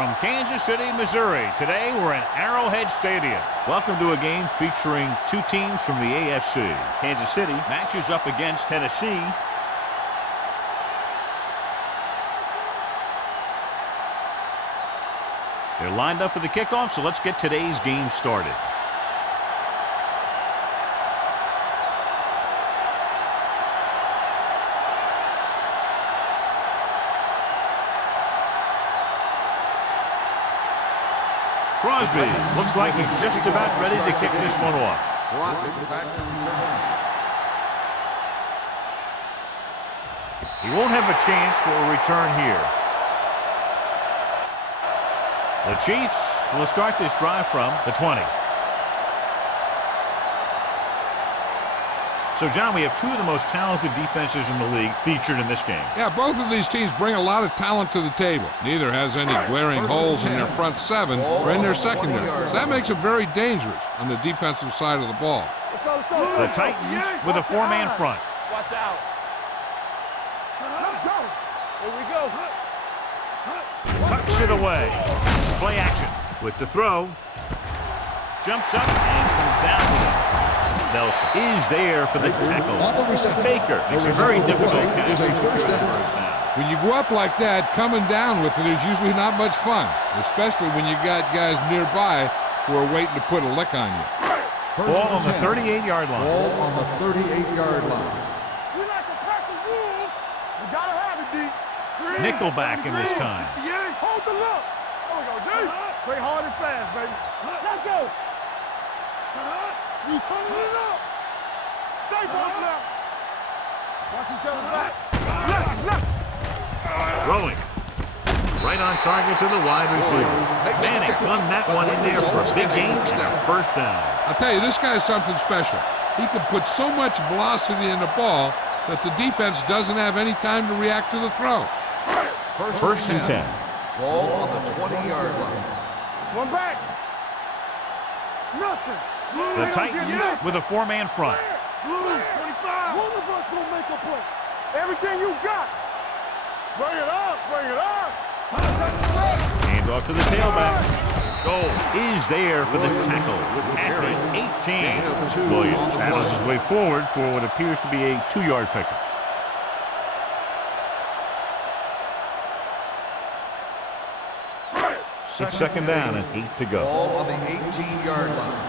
From Kansas City, Missouri, today we're in Arrowhead Stadium. Welcome to a game featuring two teams from the AFC. Kansas City matches up against Tennessee. They're lined up for the kickoff, so let's get today's game started. Crosby looks like he's just about ready to kick this one off. He won't have a chance for a return here. The Chiefs will start this drive from the 20. So, John, we have two of the most talented defenses in the league featured in this game. Yeah, both of these teams bring a lot of talent to the table. Neither has any glaring holes in their front seven or in their secondary. So that makes it very dangerous on the defensive side of the ball. The Titans with a four-man front. Watch out. Let's go. Here we go. Tucks it away. Play action with the throw. Jumps up and comes down with it. Nelson is there for the tackle. Baker makes a very difficult catch for the first down. When you go up like that, coming down with it is usually not much fun, especially when you got guys nearby who are waiting to put a lick on you. Ball on the 38-yard line. Ball on the 38-yard line. We like to crack the rules. We gotta have it, D. Nickelback in this time. Hold the look. There we go, D. Play hard and fast, baby. Let's go. You turning it up. Stay focused now. Watch each other back. Left. Throwing. Right on target to the wide receiver. Manning run that one in there for a big gain and first down. I'll tell you, this guy's something special. He can put so much velocity in the ball that the defense doesn't have any time to react to the throw. First and 10. Ball on the 20-yard line. One back. Nothing. The Titans with a four-man front. 25. One of us will make a play. Everything you got. Bring it up. Hand off to the tailback. Goal is there for the tackle at the 18. Williams battles his way forward for what appears to be a 2-yard pickup. It's second down and 8 to go. Ball on the 18-yard line.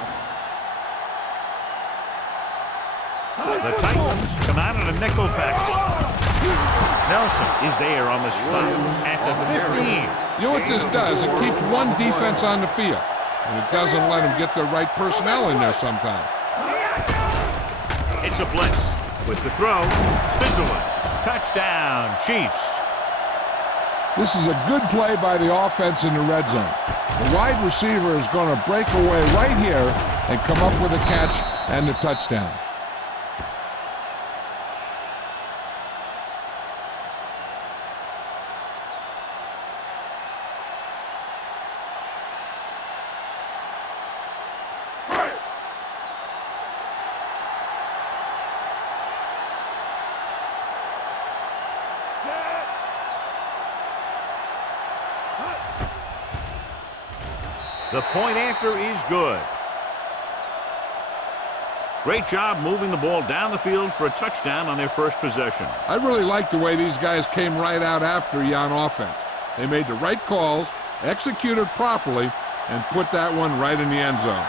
The Titans come out in a nickel package. Nelson is there on the stop at the 15. You know what this does? It keeps one defense on the field, and it doesn't let them get the right personnel in there sometimes. It's a blitz with the throw. Spins away. Touchdown, Chiefs. This is a good play by the offense in the red zone. The wide receiver is going to break away right here and come up with a catch and the touchdown. The point after is good. Great job moving the ball down the field for a touchdown on their first possession. I really like the way these guys came right out after you on offense. They made the right calls, executed properly, and put that one right in the end zone.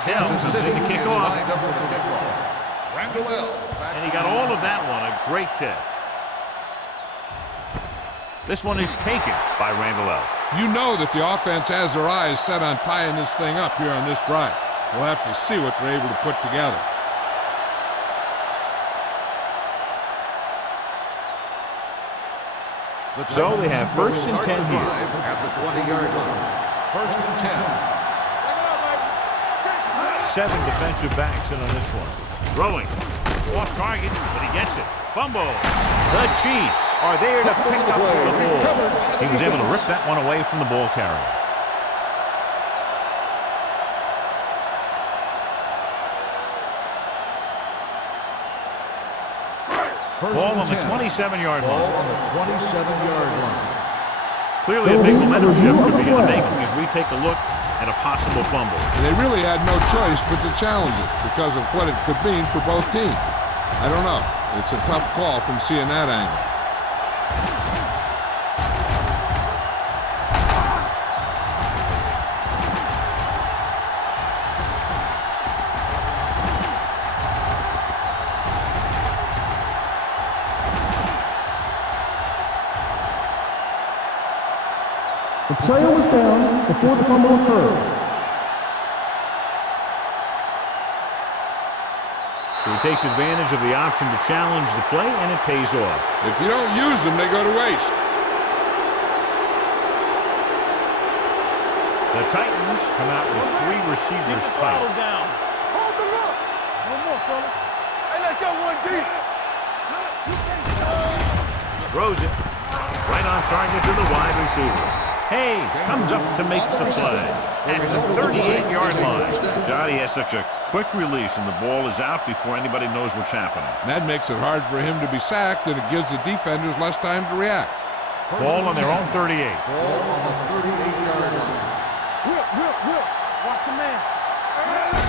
Hill comes in to kick off. Randall. And he got all of that one. A great kick. This one is taken by Randall. You know that the offense has their eyes set on tying this thing up here on this drive. We'll have to see what they're able to put together. So they have first and 10 here. At the 20-yard line. First and 10. 7 defensive backs in on this one. Throwing. Off target, but he gets it. Fumble. The Chiefs are there to pick up the ball. He was able to rip that one away from the ball carrier. Ball on the 27-yard Ball line. on the 27-yard line. Clearly a big momentum shift could be in the making as we take a look at a possible fumble. And they really had no choice but to challenge it because of what it could mean for both teams. I don't know. It's a tough call from seeing that angle. The player was down before the fumble occurred. So he takes advantage of the option to challenge the play, and it pays off. If you don't use them, they go to waste. The Titans come out with 3 receivers tight. Hold them up. One more, fellas. Hey, let's go one deep. Throws it right on target to the wide receiver. Hayes comes up to make the play at the 38-yard line. Johnny has such a quick release, and the ball is out before anybody knows what's happening. That makes it hard for him to be sacked, and it gives the defenders less time to react. Ball on their own 38. Ball on the 38-yard line. Whip. Watch your man.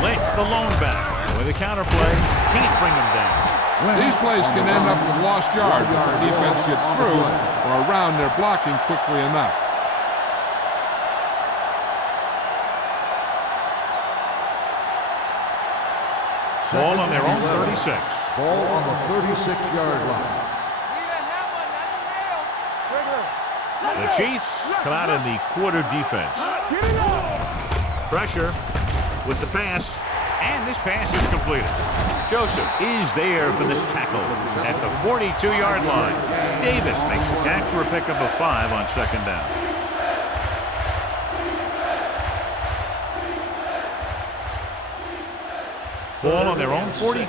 Lynch, the lone back. With a counterplay, can't bring him down. These plays can end up with lost yards if the defense gets through or around their blocking quickly enough. Ball on their own 36. Ball on the 36-yard line. The Chiefs come out in the quarter defense. Pressure with the pass, and this pass is completed. Joseph is there for the tackle at the 42-yard line. Davis makes the catch for a pickup of 5 on second down. Ball on their own 42.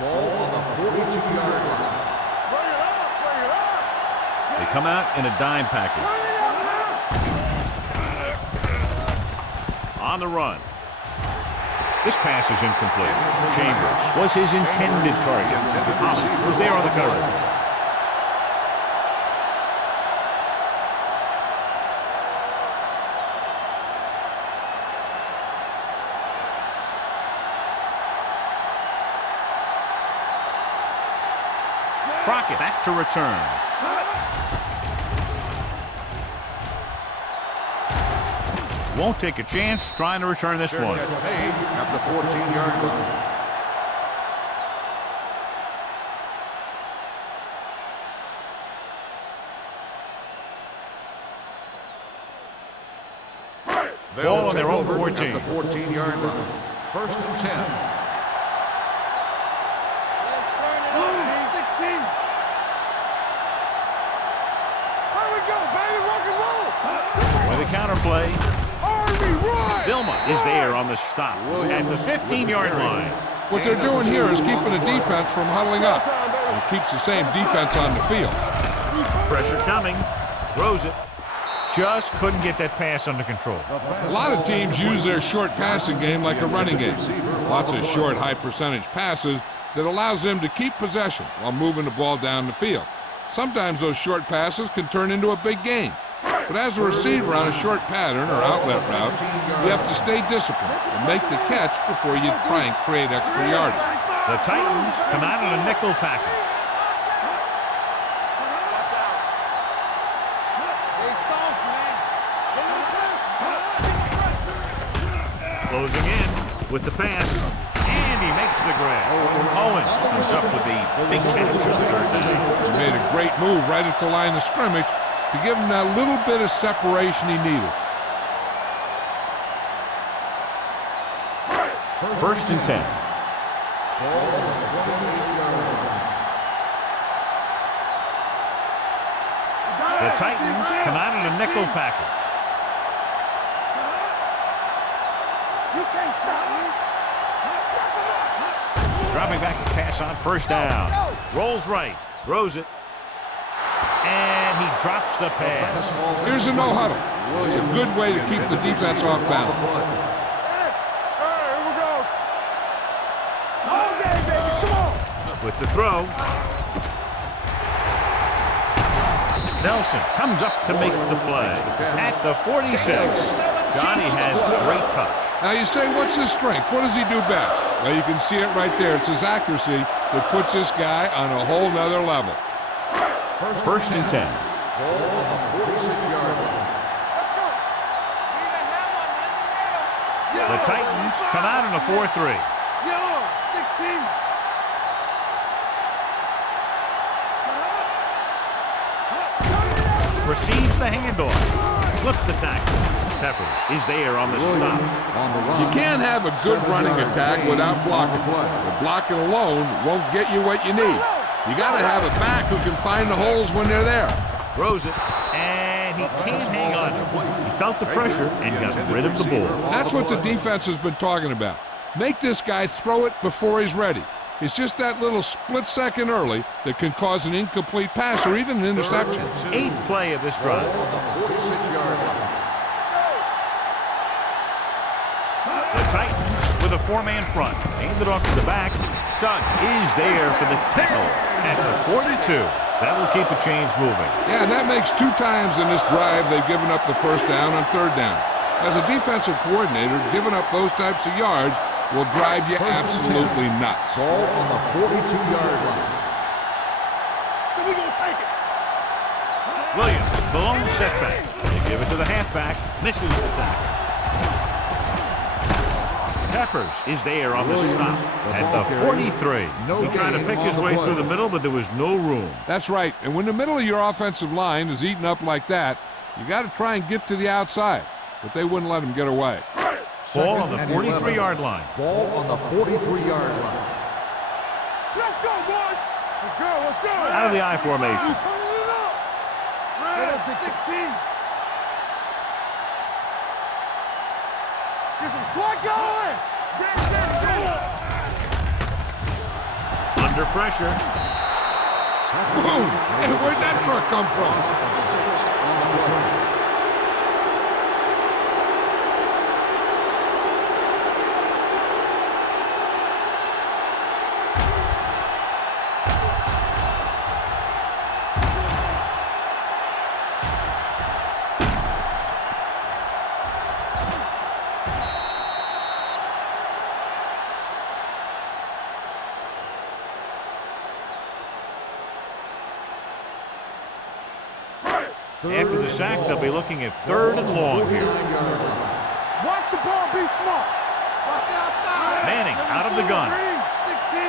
Ball on the 42-yard line. They come out in a dime package. On the run. This pass is incomplete. Chambers was his intended target. Holland was there on the coverage. Crockett back to return. Won't take a chance trying to return this one. Catch made at the 14-yard line. Ball on their own 14. At the 14-yard line. 1st and 10. With a counterplay, Vilma is there on the stop at the 15-yard line. What they're doing here is keeping the defense from huddling up. It keeps the same defense on the field. Pressure coming, throws it. Just couldn't get that pass under control. A lot of teams use their short passing game like a running game. Lots of short, high-percentage passes that allows them to keep possession while moving the ball down the field. Sometimes those short passes can turn into a big gain. But as a receiver on a short pattern or outlet route, you have to stay disciplined and make the catch before you try and create extra yardage. The Titans come out in a nickel package. Closing in with the pass, and he makes the grab. Owens comes up with the big catch on 3rd down. He made a great move right at the line of scrimmage to give him that little bit of separation he needed. 1st and 10. The Titans come out in a nickel package. Dropping back to pass on 1st down. Rolls right, throws it, and he drops the pass. Here's a no huddle. It's a good way to keep the defense off balance. Here we go. Okay, baby, come on. With the throw, Nelson comes up to make the play. At the 46, Johnny has great touch. Now you say, what's his strength? What does he do best? Well, you can see it right there. It's his accuracy that puts this guy on a whole nother level. First and 10. Ball on the 46-yard line. The Titans come out in a 4-3. 16. Receives the handoff. Slips the tackle. Peppers is there on the stop. You can't have a good running attack without blocking. But blocking alone won't get you what you need. You got to have a back who can find the holes when they're there. Throws it, and he can't hang on. He felt the pressure and got rid of the ball. That's what the defense has been talking about. Make this guy throw it before he's ready. It's just that little split second early that can cause an incomplete pass or even an interception. 8th play of this drive. Ball on the 46-yard line. The Titans with a 4-man front. Hand it off to the back. Suggs is there for the tackle at the 42. That will keep the chains moving. Yeah, and that makes 2 times in this drive they've given up the first down on 3rd down. As a defensive coordinator, giving up those types of yards will drive you absolutely nuts. Ball on the 42-yard line. So we gonna take it. Williams, the lone setback. They give it to the halfback. Misses the tackle. Peppers is there on the stop at the 43. He tried to pick his way through the middle, but there was no room. That's right. And when the middle of your offensive line is eaten up like that, you got to try and get to the outside. But they wouldn't let him get away. Ball on the 43-yard line. Ball on the 43-yard line. Let's go, boys. Let's go. Let's go. Out of the I formation. Turning it up. Red 16. Get some swat going. Under pressure. Boom! And where'd that truck come from? After the sack, they'll be looking at 3rd and long here. Watch the ball, be smart. Watch the outside. Manning out of the gun. 16.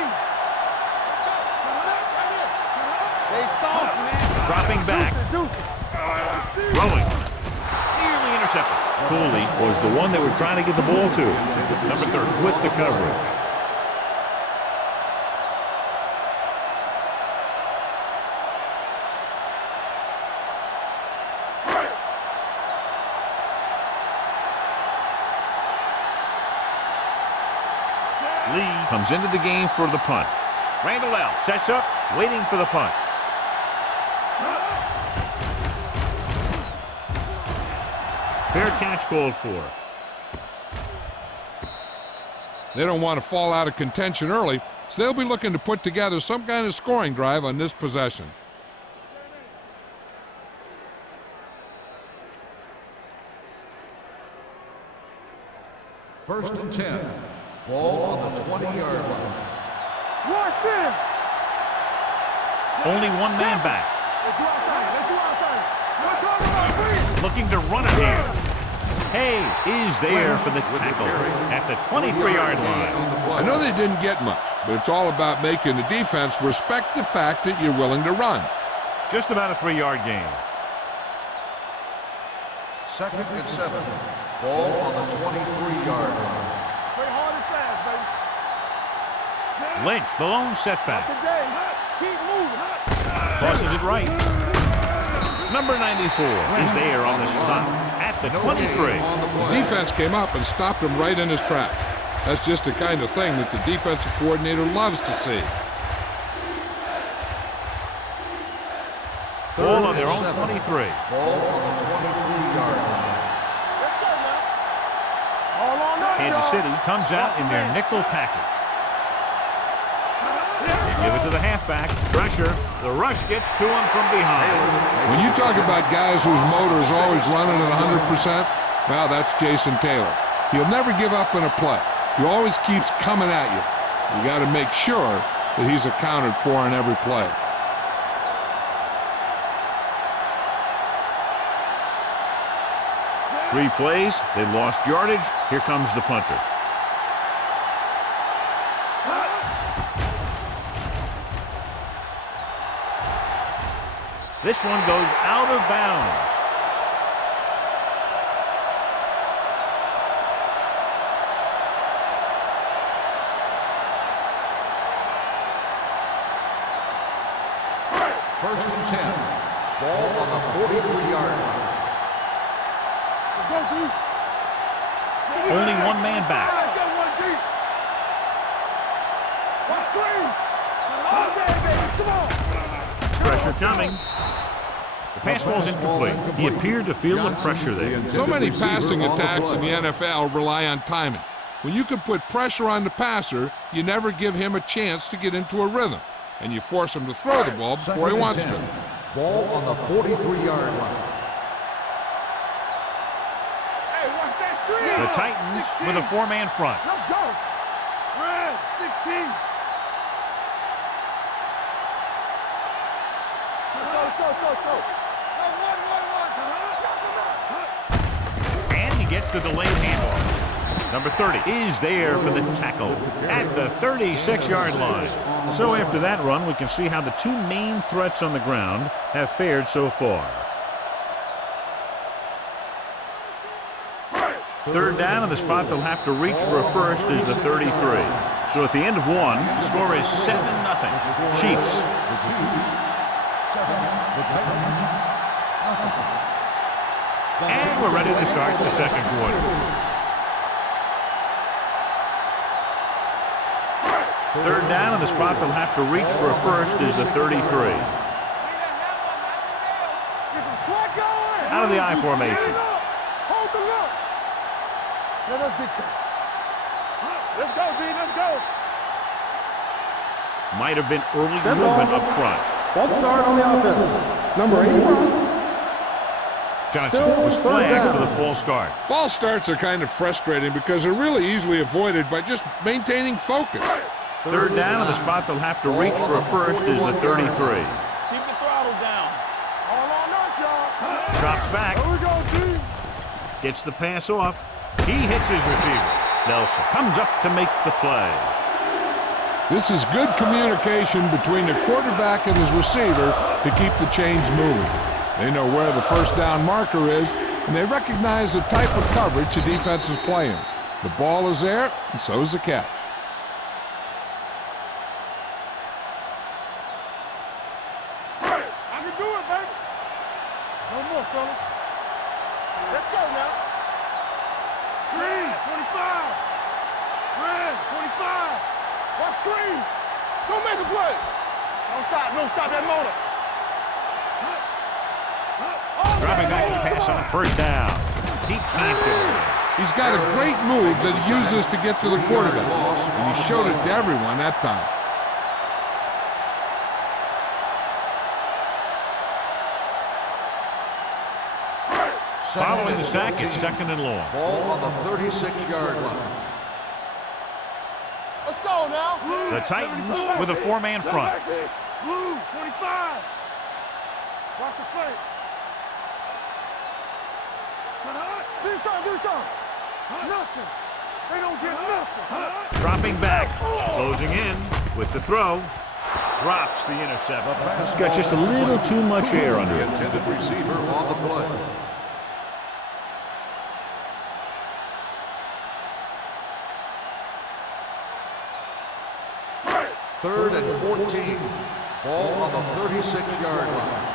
They soft, man. Dropping back. Throwing. Nearly intercepted. Cooley was the one they were trying to get the ball to. Number 30 with the coverage. Lee comes into the game for the punt. Randall L. sets up, waiting for the punt. Fair catch called for. They don't want to fall out of contention early, so they'll be looking to put together some kind of scoring drive on this possession. First and 10. Ball on the 20-yard line. Watch him. Only one man back. Let's do our thing. Let's do our thing. We're talking about freeze. Looking to run it here. Hayes is there for the tackle at the 23-yard line. I know they didn't get much, but it's all about making the defense respect the fact that you're willing to run. Just about a 3-yard gain. 2nd and 7. Ball on the 23-yard line. Play hard and fast, baby. Lynch, the lone setback. Today, keep moving. Tosses it right. Number 94 is there on the stop at the 23. The defense came up and stopped him right in his tracks. That's just the kind of thing that the defensive coordinator loves to see. Ball on their own 23. Ball on the 23-yard line. Let's go, man. All on us, Kansas y'all. City comes out in their nickel package. Give it to the halfback. Pressure. The rush gets to him from behind. When you talk about guys whose motor is always running at 100%, well, that's Jason Taylor. He'll never give up in a play. He always keeps coming at you. You got to make sure that he's accounted for in every play. Three plays. They lost yardage. Here comes the punter. This one goes out of bounds. First and 10. Ball on the 43-yard line. Let's go, D. Only one man back. Let's go, one deep. One screen. Oh, baby, come on. Pressure coming. The pass falls incomplete. He appeared to feel the pressure there. So many passing attacks in the NFL rely on timing. When you can put pressure on the passer, you never give him a chance to get into a rhythm, and you force him to throw the ball before he wants to. Ball on the 43-yard line. Hey, watch that screen. The Titans with a four-man front. Let's go. Red, 16. Let's go. And he gets the delayed handoff. Number 30 is there for the tackle at the 36-yard line. So after that run, we can see how the two main threats on the ground have fared so far. Third down, and the spot they'll have to reach for a first is the 33. So at the end of one, the score is 7-0. Chiefs. And we're ready to start the second quarter. Third down, and the spot they'll have to reach for a first is the 33. Out of the I formation. Hold the look. Let us dictate. Let's go, B. Let's go. Might have been early movement up front. False start on the offense. Number 81. Johnson was flagged for the false start. False starts are kind of frustrating because they're really easily avoided by just maintaining focus. Third down, and the spot they'll have to reach for a first is the 33. Keep the throttle down. All on us, y'all. Drops back. Here we go, G. Gets the pass off. He hits his receiver. Nelson comes up to make the play. This is good communication between the quarterback and his receiver to keep the chains moving. They know where the first down marker is, and they recognize the type of coverage the defense is playing. The ball is there, and so is the catch. I can do it, baby. No more, fella. Let's go now. Green, 25. Red, 25. Watch screen. Go make a play. Don't stop that motor. Dropping back to pass on first down. He can't do it. He's got a great move that he uses to get to the quarterback, and he showed it to everyone that time. Following the sack, it's second and long. Ball on the 36-yard line. Let's go now. The Titans with a four-man front. Blue, 25. Watch the play. Do something. Nothing. They don't get nothing. Dropping back. Closing in with the throw. Drops the interception. He's got just a little too much air under The it. intended receiver on the play. Third and 14. Ball on the 36-yard line.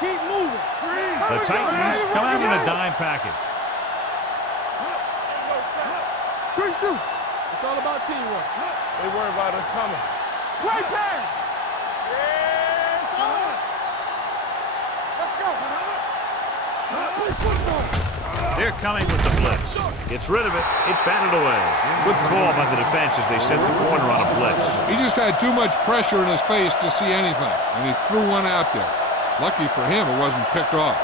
Keep moving. The Titans come out in a dime package. Good shoot. It's all about teamwork. They worry about us coming. Play pass. Yeah, let's go. They're coming with the blitz. Gets rid of it. It's batted away. Good call by the defense as they set the corner on a blitz. He just had too much pressure in his face to see anything, and he threw one out there. Lucky for him, it wasn't picked off.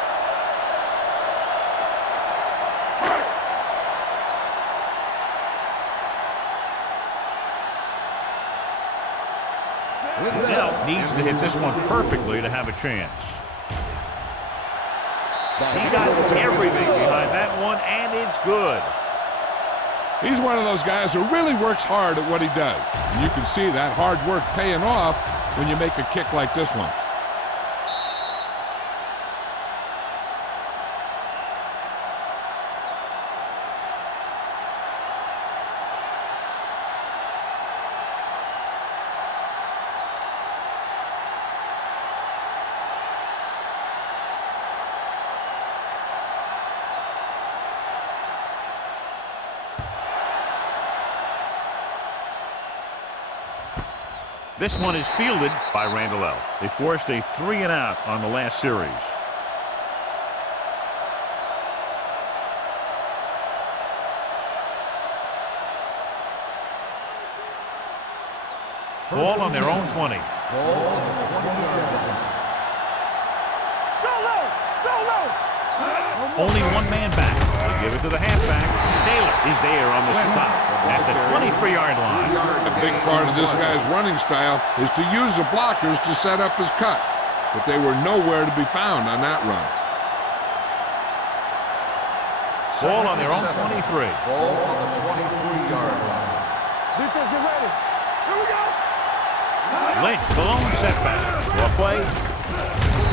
Now needs to hit this one perfectly to have a chance. He got everything behind that one, and it's good. He's one of those guys who really works hard at what he does. And you can see that hard work paying off when you make a kick like this one. This one is fielded by Randall. They forced a 3-and-out on the last series. Ball on their own 20. Ball on the 20-yard line. Only one man back. They give it to the halfback. Taylor is there on the stop at the 23-yard line. A big part of this guy's running style is to use the blockers to set up his cut, but they were nowhere to be found on that run. Ball on their own 23. Ball on the 23-yard line. Defense, get ready. Here we go. Lynch, the lone setback. Well played.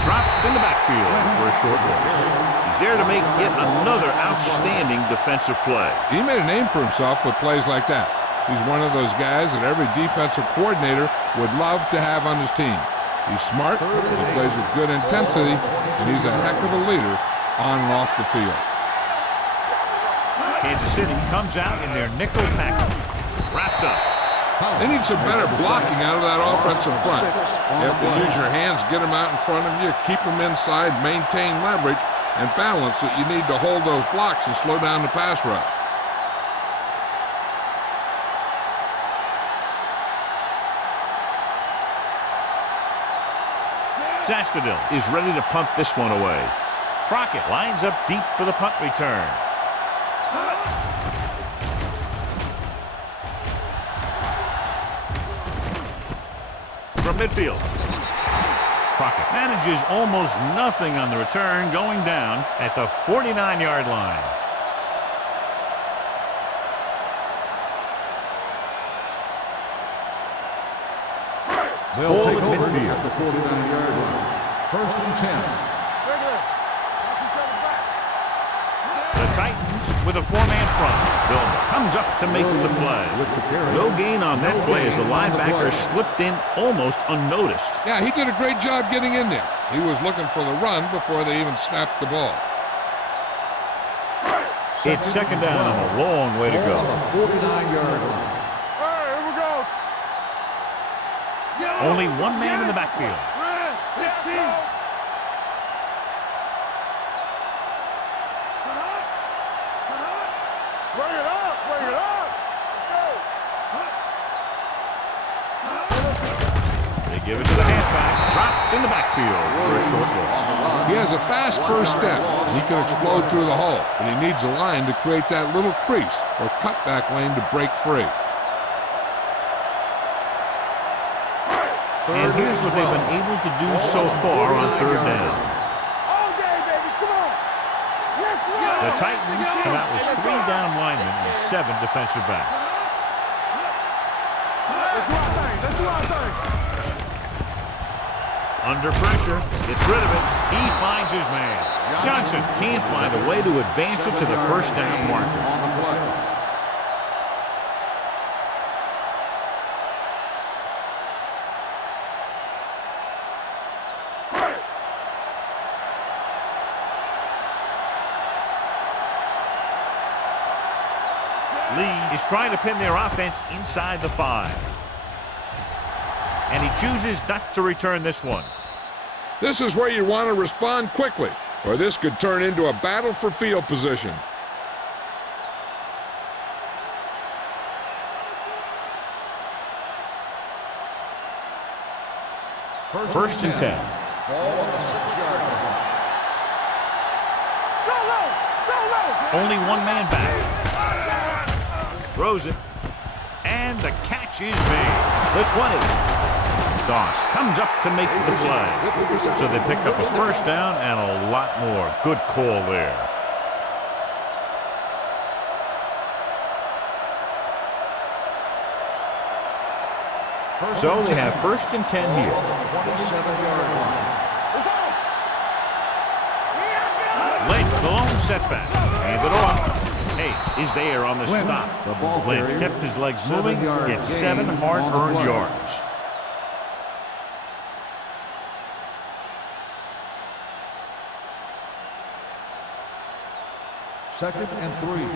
Dropped in the backfield for a short loss. He's there to make yet another outstanding defensive play. He made a name for himself with plays like that. He's one of those guys that every defensive coordinator would love to have on his team. He's smart, he plays with good intensity, and he's a heck of a leader on and off the field. Kansas City comes out in their nickel package. Wrapped up. They need some better blocking out of that offensive front. You have to use your hands, get them out in front of you, keep them inside, maintain leverage, and balance that you need to hold those blocks and slow down the pass rush. Sastadil is ready to punt this one away. Crockett lines up deep for the punt return. From midfield. Crockett manages almost nothing on the return, going down at the 49-yard line. They'll take over at the 49-yard line. 1st and 10. The Titans with a 4-man front. Bill comes up to make the play. No gain on that play as the linebacker slipped in almost unnoticed. Yeah, he did a great job getting in there. He was looking for the run before they even snapped the ball. It's 2nd down and a long way to go. On the 49-yard line. Here we go. Only one man in the backfield. 16. Bring it up, bring it up. They give it to the halfback. Dropped in the backfield for a short loss. He has a fast first step. He can explode through the hole, but he needs a line to create that little crease or cutback lane to break free. And here's what they've been able to do so far on 3rd down. All day, baby, come on. Let's run. The Titans come out with 3 down linemen and 7 defensive backs. Let's do our thing. Let's do our thing. Under pressure, gets rid of it. He finds his man. Johnson can't find a way to advance it to the 1st down marker. On the play. Lee is trying to pin their offense inside the 5. And he chooses not to return this one. This is where you want to respond quickly, or this could turn into a battle for field position. First and 10. Ball on the 6-yard line. Only one man back. Throws it. And the catch is made. The 20. Doss comes up to make the play. So they pick up a first down and a lot more. Good call there. So they have first and 10 here. 27-yard line. Lynch, the lone setback. Hand it off. Hey, is there on the stop. Lynch kept his legs moving, gets 7 hard-earned yards. Second and 3.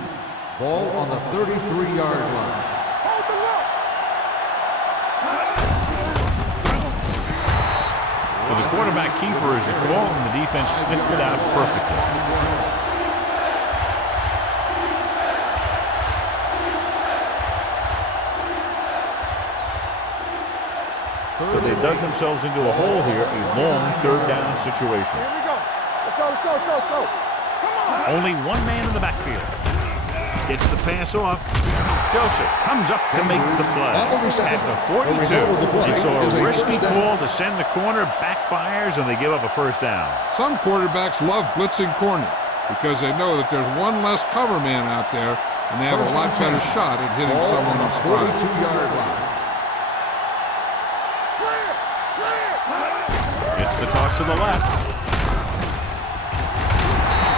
Ball on the 33-yard line. So the quarterback keeper is the call, and the defense sniffed it out perfectly. So they dug themselves into a hole here, a long third down situation. Here we go. Let's go, let's go, let's go, let's go. Come on. Only one man in the backfield. Gets the pass off. Joseph comes up to make the play. At the 42. And so a risky call to send the corner, backfires, and they give up a first down. Some quarterbacks love blitzing corner because they know that there's one less cover man out there, and they have a lot better shot at hitting someone on stride. 42-yard line. Gets the toss to the left.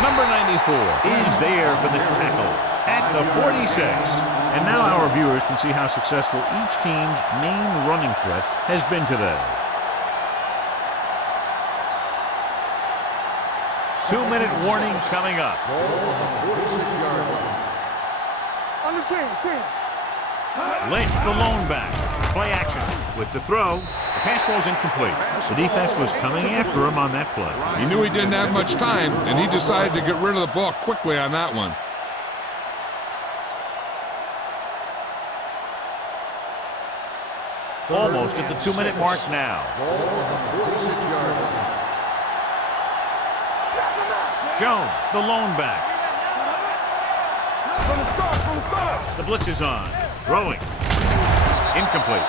Number 94 is there for the tackle at the 46. And now our viewers can see how successful each team's main running threat has been today. 2-minute warning coming up. Ball on the 46-yard line. On the team. Lynch, the lone back. Play action with the throw. The pass falls incomplete. The defense was coming after him on that play. He knew he didn't have much time, and he decided to get rid of the ball quickly on that one. Almost at the 2-minute mark now. Ball on the 46-yard line. Jones, the lone back. From the start. The blitz is on. Throwing. Incomplete.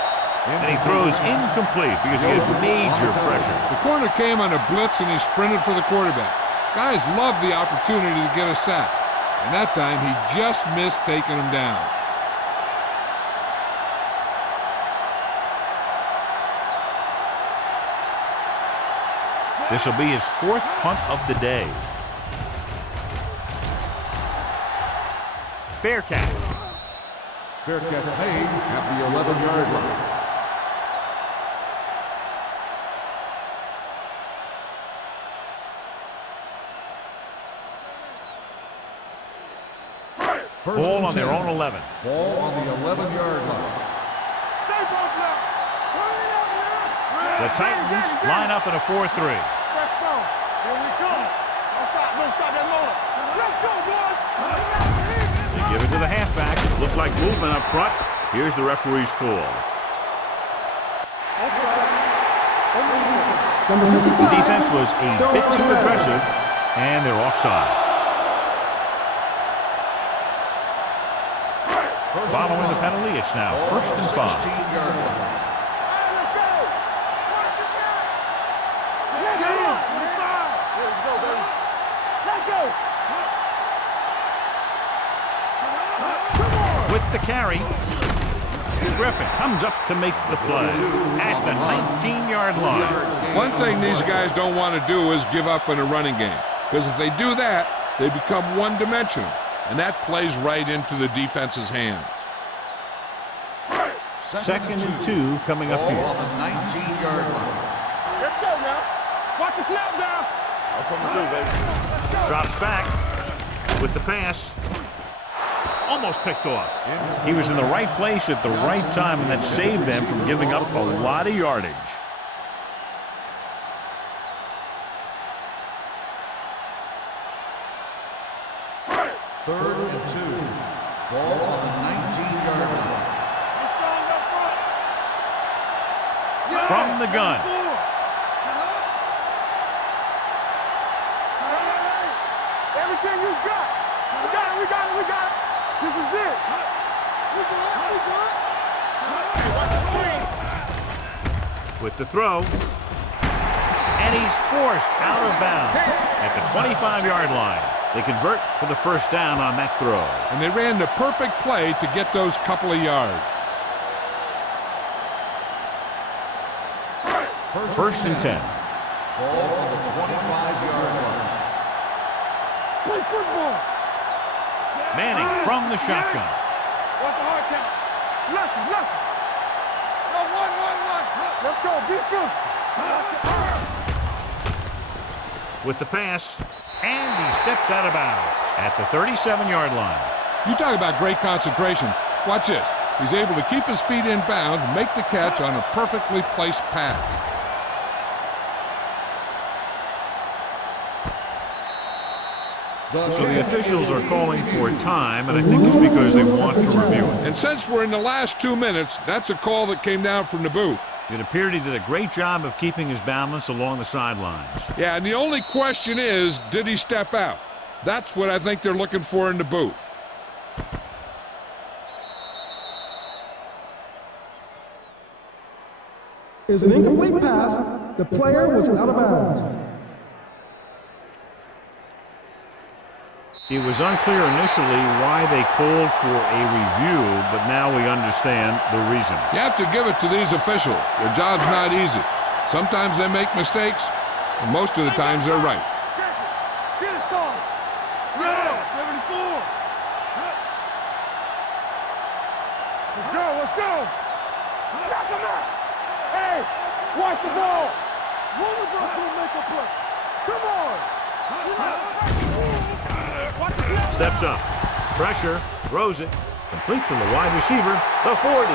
And he throws incomplete because he has major pressure. The corner came on a blitz, and he sprinted for the quarterback. Guys love the opportunity to get a sack. And that time, he just missed taking him down. This will be his 4th punt of the day. Fair catch. Fair catch made at the 11-yard line. Ball on their own 11. Ball on the 11-yard line. The Titans line up in a 4-3. Let's go. Here we come. Don't stop that moment. Let's go, boys. They give it to the halfback. Looked like movement up front. Here's the referee's call. The defense was a bit too aggressive, and they're offside. Following the penalty, it's now 1st and 5. 16-yard line. With the carry, Griffin comes up to make the play at the 19-yard line. One thing these guys don't want to do is give up in a running game, because if they do that, they become one-dimensional, and that plays right into the defense's hands. Second and 2 coming up here. Ball on the 19-yard line. Let's go now. Watch the snap down. Drops back with the pass. Almost picked off. He was in the right place at the right time, and that saved them from giving up a lot of yardage. Third and 2. Ball on the 19-yard line. From the gun, Everything you got. We got it, we got it, we got it. This is it. We good. Watch the screen. With the throw. And he's forced out of bounds at the 25-yard line. They convert for the first down on that throw. And they ran the perfect play to get those couple of yards. First and 10. Ball on the 25-yard line. Play football. Manning from the shotgun. Watch the hard count. Lucky. No, one. Let's go. Be physical. With the pass. And he steps out of bounds at the 37-yard line. You talk about great concentration. Watch this. He's able to keep his feet in bounds, make the catch on a perfectly placed pass. So the officials are calling for time, and I think it's because they want to review it. And since we're in the last 2 minutes, that's a call that came down from the booth. It appeared he did a great job of keeping his balance along the sidelines. Yeah, and the only question is, did he step out? That's what I think they're looking for in the booth. Is an incomplete pass. The player was out of bounds. It was unclear initially why they called for a review, but now we understand the reason. You have to give it to these officials. Their job's not easy. Sometimes they make mistakes, and most of the times they're right. Check it. Get it, Tom. Yeah, 74. Let's go. Knock him out. Hey, watch the ball. One of us will make a play. Come on. Steps up. Pressure. Throws it. Complete to the wide receiver. The 40.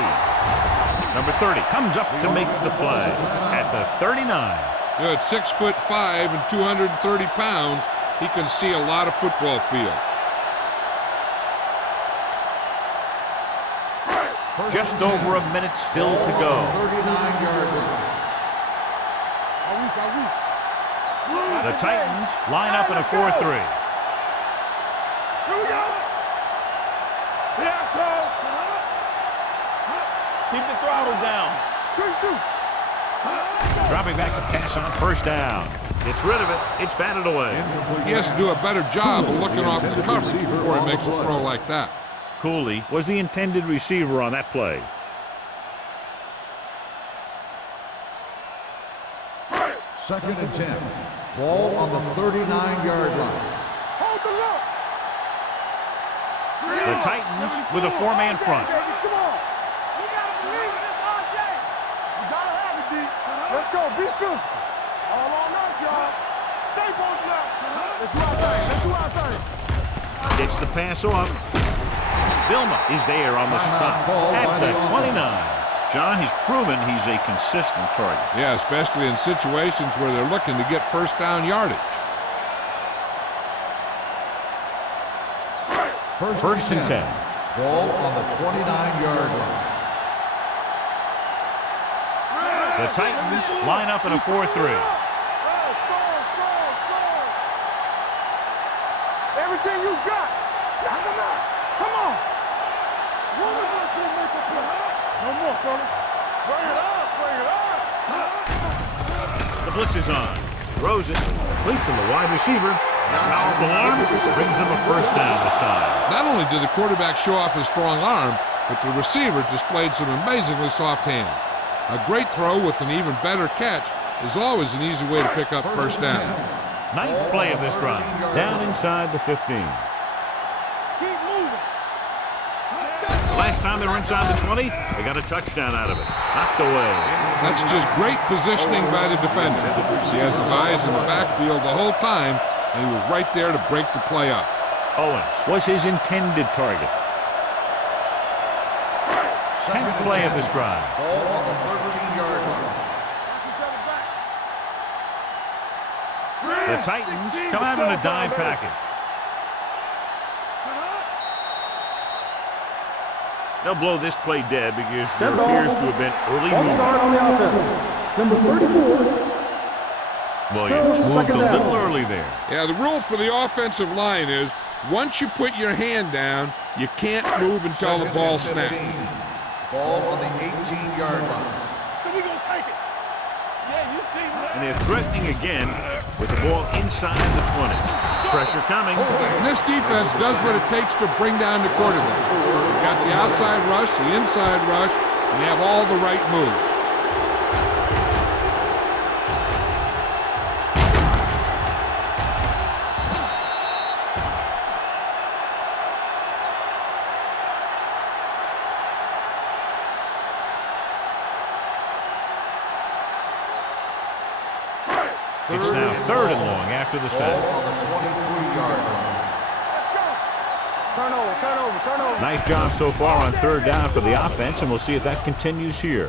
Number 30 comes up to make the play at the 39. At 6'5" and 230 pounds, he can see a lot of football field. Just over a minute still to go. 39-yard line. The Titans line up in a 4-3. Here we go. Yeah, Cole. Keep the throttle down. Good shoot. Dropping back to pass on first down. Gets rid of it. It's batted away. He has to do a better job of looking off the coverage before he makes a throw like that. Cooley was the intended receiver on that play. Second and 10. Ball on the 39-yard line. Hold the look. The Titans with a four-man front. Come on. You gotta believe in this all day. You gotta have it, D. Let's go. Be physical. All on us, y'all. Stay both left. Let's do our thing. Gets the pass off. Vilma is there on the stop at the 29. John, he's proven he's a consistent target. Yeah, especially in situations where they're looking to get first down yardage. First and 10. Ball on the 29-yard line. The Titans line up in a 4-3. Everything you got. Knock him out. Come on. One of us will make a play. No more, fella. Bring it up. The blitz is on. Throws it. Complete from the wide receiver. Powerful arm brings them a first down this time. Not only did the quarterback show off his strong arm, but the receiver displayed some amazingly soft hands. A great throw with an even better catch is always an easy way to pick up first down. Ninth play of this drive. Down inside the 15. Keep moving. Last time they were inside the 20, they got a touchdown out of it. Knocked away. That's just great positioning by the defender. He has his eyes in the backfield the whole time, and he was right there to break the play up. Owens was his intended target. 10th play of this drive. Ball on the 13-yard line. The Titans come out in a dime package. They'll blow this play dead because there appears to have been early One movement. start on the offense. Number 34. Williams moved a second down. little early there. Yeah, the rule for the offensive line is once you put your hand down, you can't move until the ball snaps. Ball on the 18-yard line. So we're going to take it. Yeah, you see that. And they're threatening again with the ball inside the 20. Pressure coming. And this defense does what it takes to bring down the quarterback. You've got the outside rush, the inside rush, and they have all the right moves. It's now 3rd and long after the sack. On the 23-yard line. Turnover. Nice job so far on 3rd down for the offense, and we'll see if that continues here.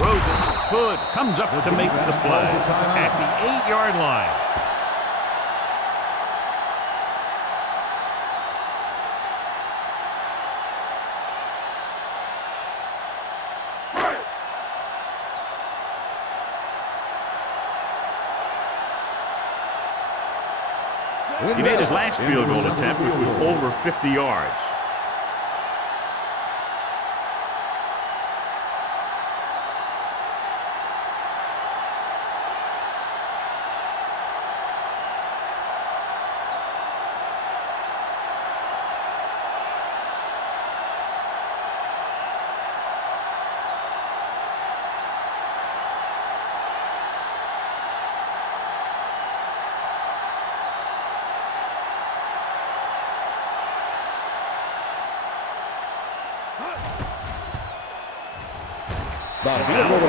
Rosen, Hood comes up to make the play at the 8-yard line. He made his last field goal attempt, which was over 50 yards.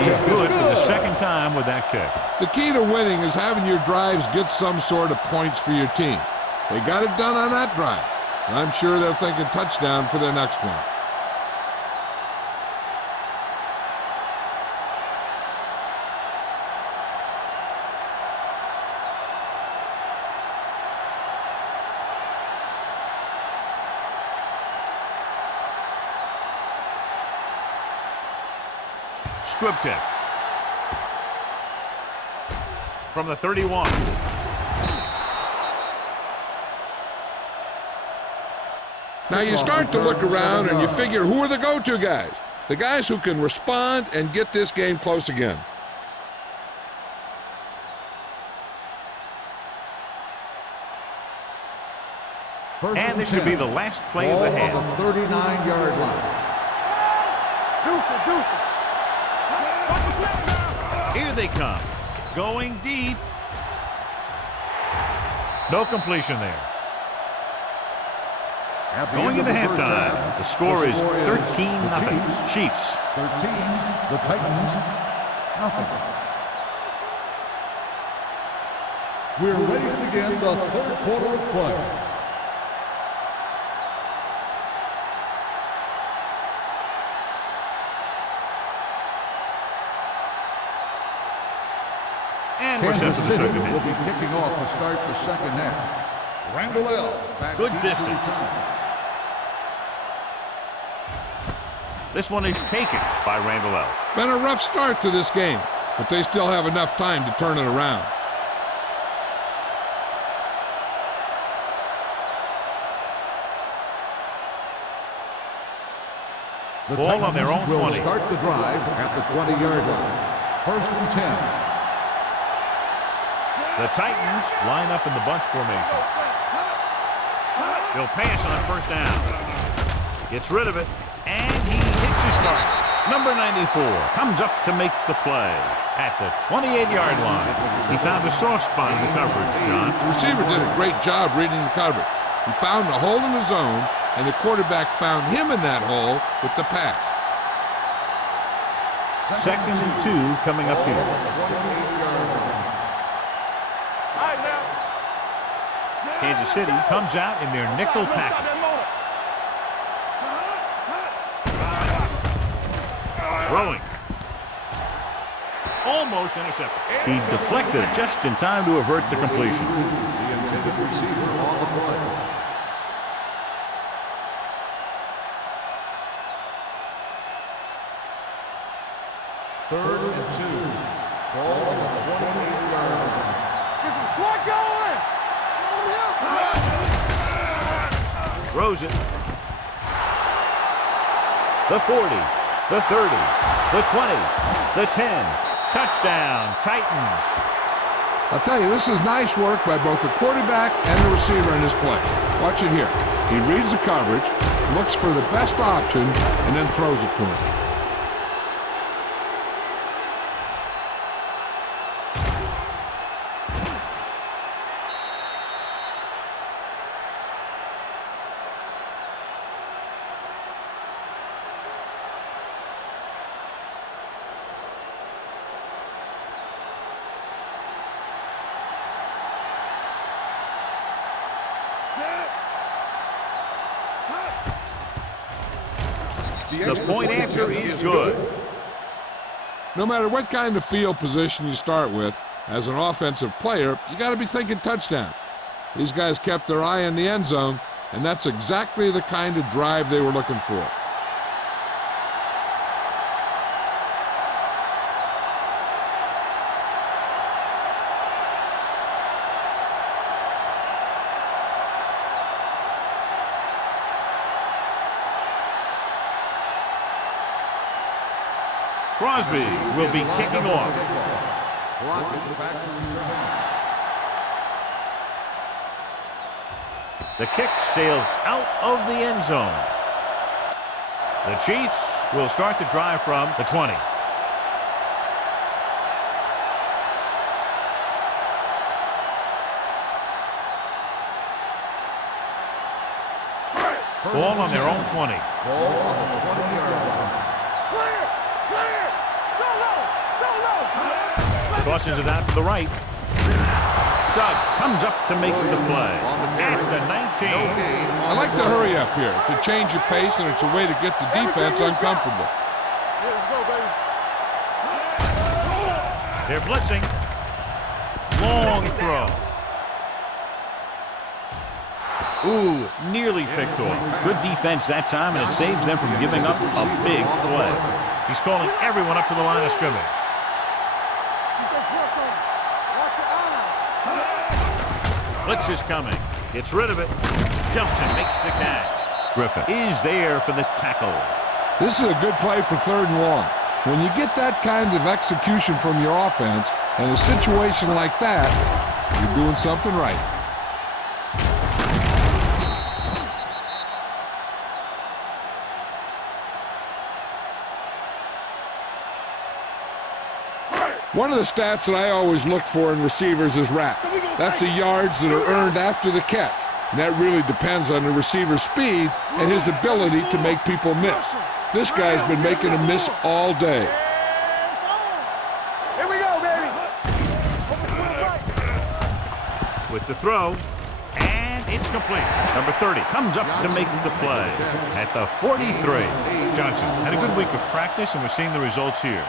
He's good for the 2nd time with that kick. The key to winning is having your drives get some sort of points for your team. They got it done on that drive. And I'm sure they're thinking touchdown for their next one. Squib kick. From the 31. Now you start to look around and you figure, who are the go-to guys? The guys who can respond and get this game close again. And this should be the last play of the half. On the 39-yard line. Here they come. Going deep. No completion there. Going into halftime, the score is 13-0. Chiefs. 13, the Titans, nothing. We're ready to begin the 3rd quarter of play. And we're set for the 2nd will half. be kicking off to start the 2nd half. Randall L. back Good deep to distance. return. This one is taken by Randall L. Been a rough start to this game, but they still have enough time to turn it around. The Ball on their own will 20. start the drive at the 20-yard line. 1st and 10. The Titans line up in the bunch formation. They'll pass on 1st down. Gets rid of it, and he hits his mark. Number 94 comes up to make the play at the 28-yard line. He found a soft spot in the coverage, John. The receiver did a great job reading the coverage. He found a hole in the zone, and the quarterback found him in that hole with the pass. 2nd and 2 coming up here. Kansas City comes out in their nickel package. Throwing. Almost intercepted. He deflected it just in time to avert the completion. The intended receiver on the play. Third and 2. Ball on the 28-yard line. Get some slot going. Throws it. The 40, the 30, the 20, the 10. Touchdown, Titans. I'll tell you, this is nice work by both the quarterback and the receiver in this play. Watch it here. He reads the coverage, looks for the best option, and then throws it to him. The point after is good. No matter what kind of field position you start with, as an offensive player, you got to be thinking touchdown. These guys kept their eye on the end zone, and that's exactly the kind of drive they were looking for. Crosby will be kicking off. The kick sails out of the end zone. The Chiefs will start the drive from the 20. Ball on their own 20. Ball on the 20-yard line. Tosses it out to the right. Sugg comes up to make the play at the 19. I like the hurry up here. It's a change of pace, and it's a way to get the defense uncomfortable. They're blitzing. Long throw. Ooh, nearly picked off. Good defense that time, and it saves them from giving up a big play. He's calling everyone up to the line of scrimmage. Blitz is coming. Gets rid of it. Jumps and makes the catch. Griffin is there for the tackle. This is a good play for 3rd and long. When you get that kind of execution from your offense in a situation like that, you're doing something right. One of the stats that I always look for in receivers is RAP. That's the yards that are earned after the catch. And that really depends on the receiver's speed and his ability to make people miss. This guy's been making them miss all day. Here we go, baby. With the throw, and it's complete. Number 30 comes up to make the play at the 43. Johnson had a good week of practice, and we're seeing the results here.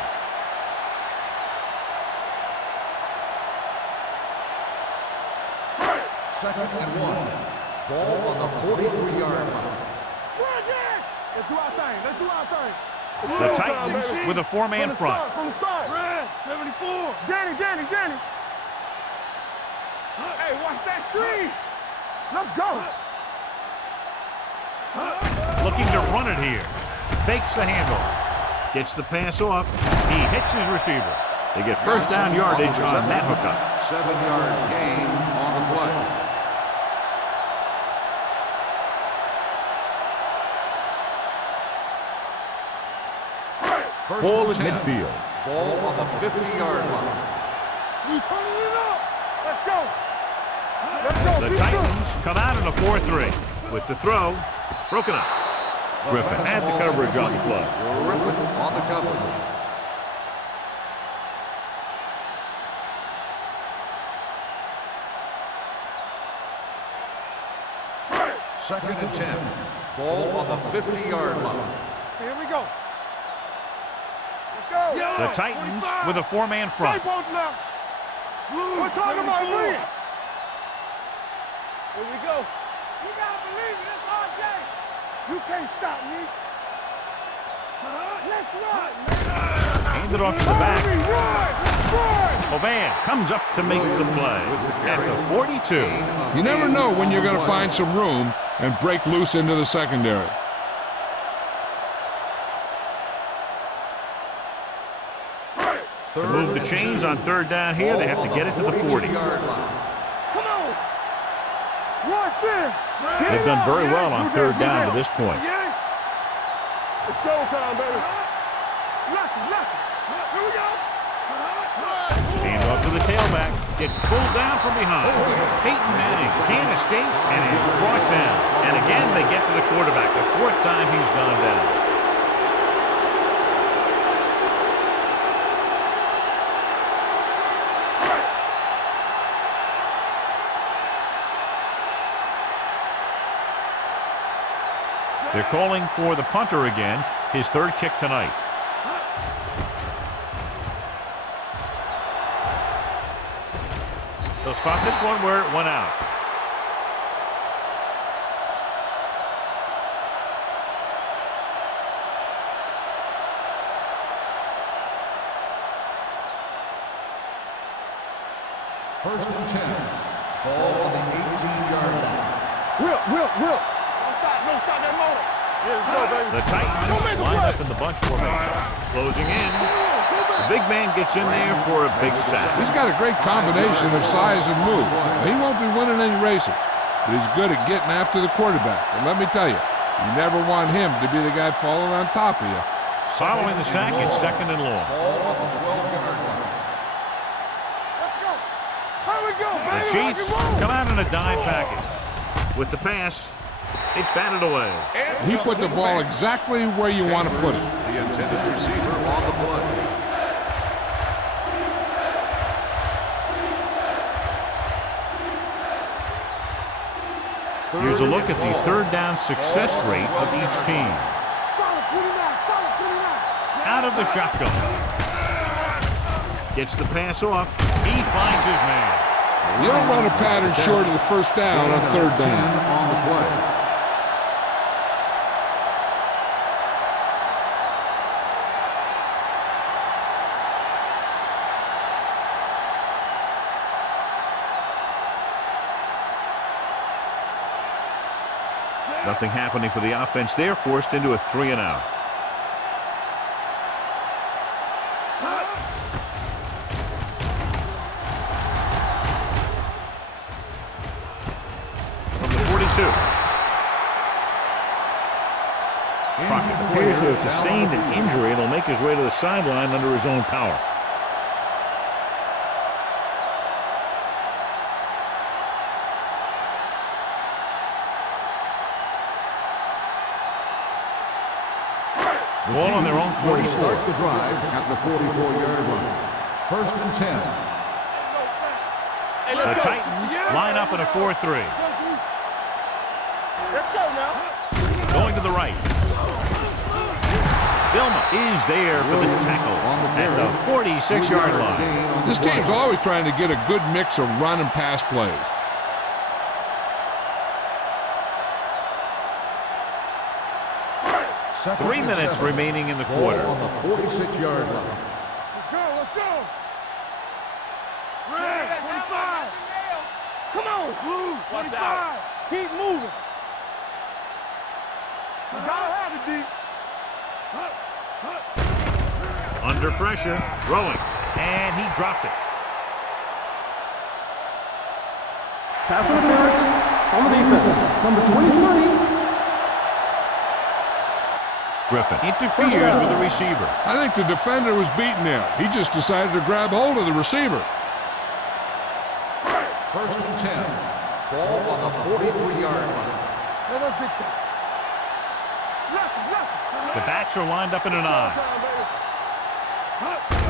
Second and 1. Ball on the 43-yard line. Let's do our thing. Let's do our thing. The Titans with a 4-man front. From the start. Red, 74. Danny. Hey, watch that screen. Let's go. Looking to run it here. Fakes the handle. Gets the pass off. He hits his receiver. They get first down yardage on that hookup. 7-yard gain on the play. Ball at midfield. Ball on the 50-yard line. We turning it up. Let's go. The Titans come out in a 4-3. With the throw, broken up. Griffin had the coverage on the play. Griffin on the coverage. Second and 10. Ball on the 50-yard line. Here we go. Let's go. The Titans with a 4-man front. We're talking about me. Here we go. You gotta believe it. It's our game. You can't stop me. Let's run, man. Hand it off to the back. Run. Well, van comes up to make the play at the 42. You never know when you're going to find some room and break loose into the secondary. To move the chains on third down here, they have to get it to the 40. Come on. They've done very well on third down to this point. It's showtime, baby. Here we go. Hand off to the tailback. Gets pulled down from behind. Peyton Manning can't escape and is brought down. And again, they get to the quarterback. The fourth time he's gone down. They're calling for the punter again, his third kick tonight. They'll spot this one where it went out. First and 10. Ball on the 18-yard line. Will. Don't stop that motor. The Titans line up in the bunch formation. Closing in. The big man gets in there for a big sack. He's got a great combination of size and move. He won't be winning any races, but he's good at getting after the quarterback. And let me tell you, you never want him to be the guy falling on top of you. Following the sack, it's second and long. Ball on the 12-yard line. Let's go. Here we go, The baby. Chiefs come out in a dime package. With the pass, it's batted away. He put the ball exactly where you want to put it. The intended receiver on the play. Here's a look at the third down success rate of each team. Solid 29. Out of the shotgun. Gets the pass off. He finds his man. You don't run a pattern short of the first down on third down. On the play. Nothing happening for the offense there, forced into a 3-and-out. From the 42. Crockett appears to have sustained an injury and will make his way to the sideline under his own power. Ball on their own 44. Start the drive at the 44-yard line. First and 10. The Titans line up in a 4-3. Let's go now. Going to the right. Vilma is there for the tackle at the 46-yard line. This team's always trying to get a good mix of run and pass plays. Second 3 and minutes 7. remaining in the Ball quarter. on the 46-yard line. Let's go. Red, 25. Come on. Blue, 25. Keep moving. You gotta have it, D. Under pressure, throwing, and he dropped it. Pass interference on the defense. Number 23. Griffin interferes with the receiver. I think the defender was beaten there. He just decided to grab hold of the receiver. First and 10. Ball on the 43-yard line. Let us get to The backs are lined up in an eye.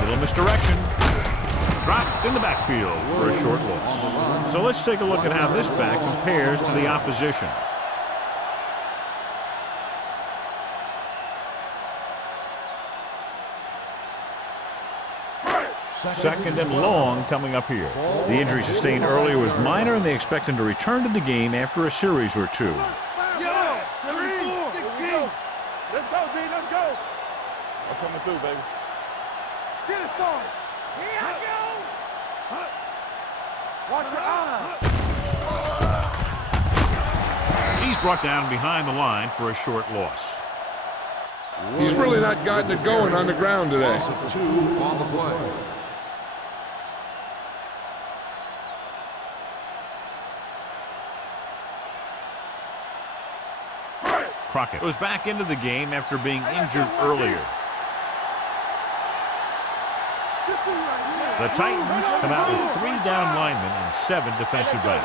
Little misdirection. Dropped in the backfield for a short loss. So let's take a look at how this back compares to the opposition. Second and long coming up here. The injury sustained earlier was minor, and they expect him to return to the game after a series or two. Yo, 34, 16. Let's go, D, let's go. I'm coming through, baby. Get it, son. Here I go. Watch your eyes. He's brought down behind the line for a short loss. He's really not gotten it going on the ground today. Loss of 2 on the play. Crockett goes back into the game after being injured earlier. The Titans come out with 3 down linemen and 7 defensive backs.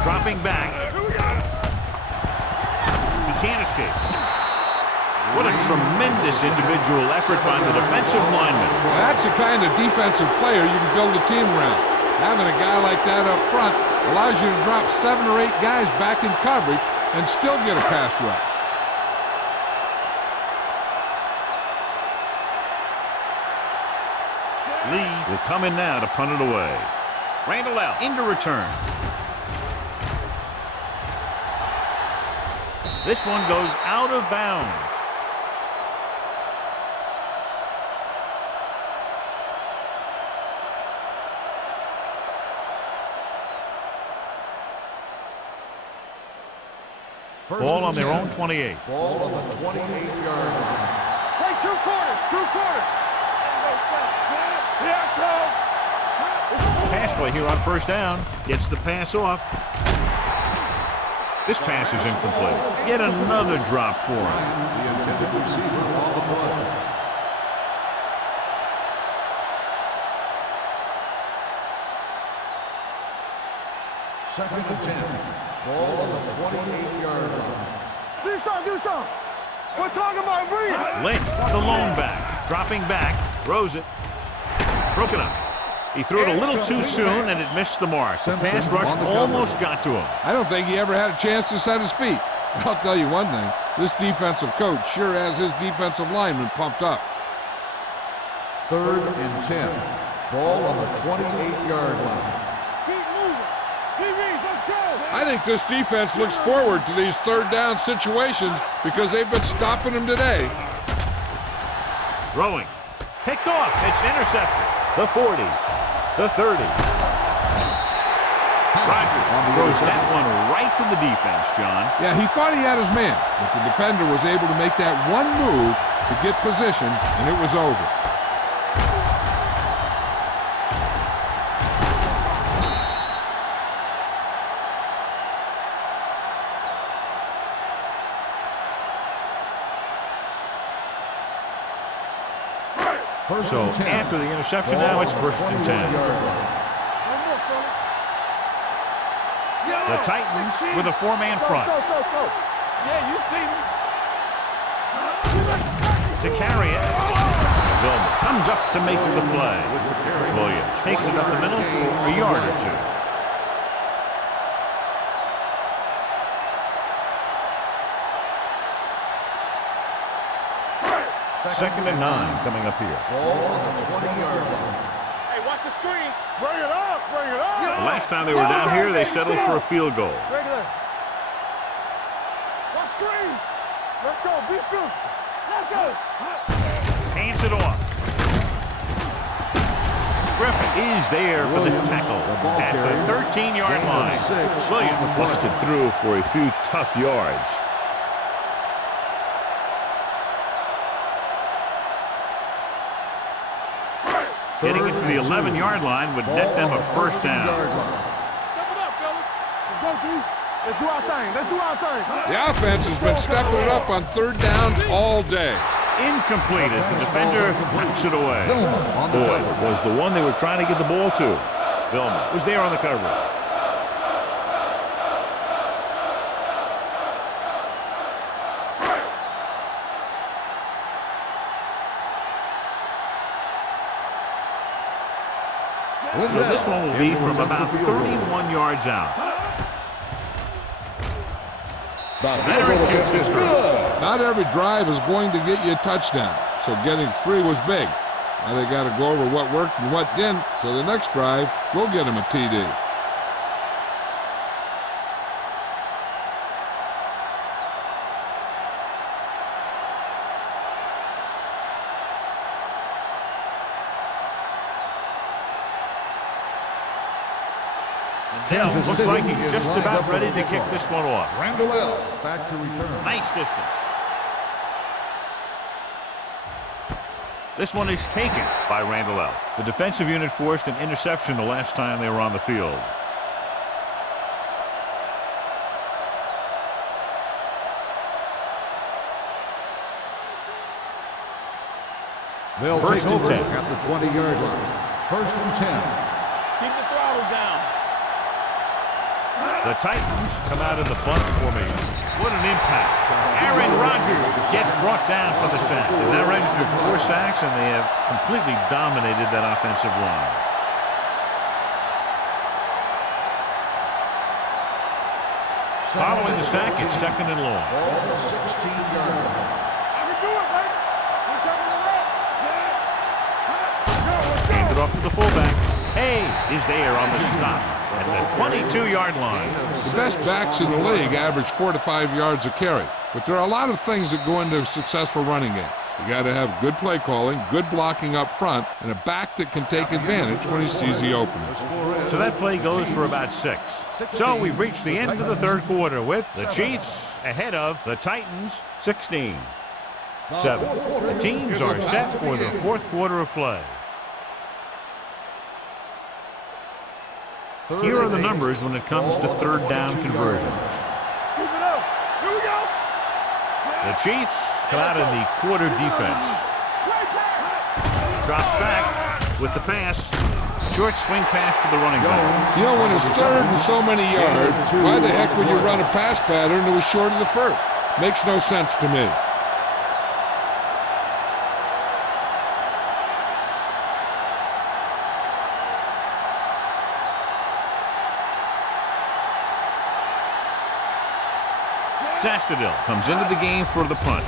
Dropping back. He can't escape. What a tremendous individual effort by the defensive lineman. Well, that's the kind of defensive player you can build a team around. Having a guy like that up front allows you to drop 7 or 8 guys back in coverage and still get a pass rush. Lee will come in now to punt it away. Randall out into return. This one goes out of bounds. Ball on their own 28. Ball on the 28-yard line. Play 2 quarters, 2 quarters. Here I come. Pass play here on first down. Gets the pass off. This pass is incomplete. Yet another drop for him. The intended receiver on the play. Second and 10. Ball on the 28-yard line. Do something. We're talking about breathe. Lynch, the lone back. Dropping back. Throws it. Broken up. He threw it a little too soon, and it missed the mark. The pass rush almost got to him. I don't think he ever had a chance to set his feet. But I'll tell you one thing. This defensive coach sure has his defensive lineman pumped up. Third and 10. Ball on the 28-yard line. Keep moving. DBs, let's go. I think this defense looks forward to these third down situations because they've been stopping them today. Throwing. Picked off. It's intercepted. The 40. The 30. Rogers throws that one right to the defense, John. Yeah, he thought he had his man, but the defender was able to make that one move to get position, and it was over. So after the interception, now it's first and 10. The Titans with a 4-man front. Yeah, you see me. To carry it, Vilma comes up to make the play. Williams takes it up the middle for a yard or 2. Second and 9 coming up here. Ball on the 20-yard line. Hey, watch the screen. Bring it up. The last time they were down here, they settled for a field goal. Bring it up. Watch screen. Let's go. Be physical. Let's go. Hands it off. Griffin is there for the tackle at the 13-yard line. Williams busted through for a few tough yards. Getting it to the 11-yard line would net them a first down. Step it up, fellas. Let's go, D. Let's do our thing. Let's do our thing. The offense has been stepping it up on third down all day. Incomplete as the defender knocks it away. Boyd was the one they were trying to get the ball to. Vilma was there on the coverage. So this one will be from about 31 yards out. Veteran kicks it through. Not every drive is going to get you a touchdown, so getting 3 was big. Now they got to go over what worked and what didn't, so the next drive will get them a TD. Hill Kansas looks City like he's is just lined about up ready for to kick kickoff. this one off. Randall L. back to return. Nice distance. This one is taken by Randall L. The defensive unit forced an interception the last time they were on the field. They'll First take and over 10. at the 20-yard line. First and 10. Keep the throttle down. The Titans come out in the bunch formation. What an impact. Aaron Rodgers gets brought down for the sack. They've now registered 4 sacks, and they have completely dominated that offensive line. Following the sack, it's second and long. Ball on the 16-yard line. I can do it, baby. We're coming around. Handed off to the fullback. Hayes is there on the stop at the 22-yard line. The best backs in the league average 4 to 5 yards a carry, but there are a lot of things that go into a successful running game. You got to have good play calling, good blocking up front, and a back that can take advantage when he sees the opening. So that play goes for about 6. So we've reached the end of the third quarter with the Chiefs ahead of the Titans 16-7. The teams are set for the fourth quarter of play. Here are the numbers when it comes to third down conversions. Keep it up. Here we go. The Chiefs come out in the quarter defense. Drops back with the pass. Short swing pass to the running back. You know, when it's third and so many yards, why the heck would you run a pass pattern that was short of the first? Makes no sense to me. Sastadil comes into the game for the punt.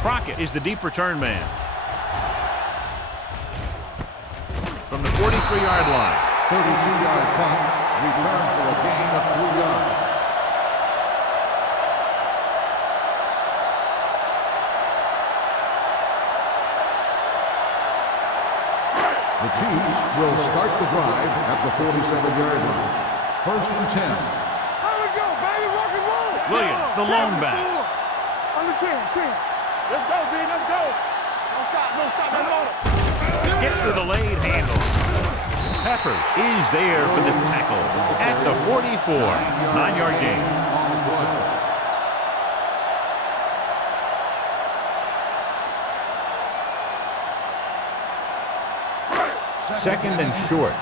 Crockett is the deep return man. From the 43-yard line. 32-yard punt. Return for a gain of 3 yards. The Chiefs will start the drive at the 47-yard line. First and 10. Here we go, baby. Rock and roll. Williams, the lone back. On the 10. Let's go, B. Let's go. Don't stop. Let's go. Gets the delayed handle. Peppers is there for the tackle at the 44. 9-yard gain. On the play. Second and short.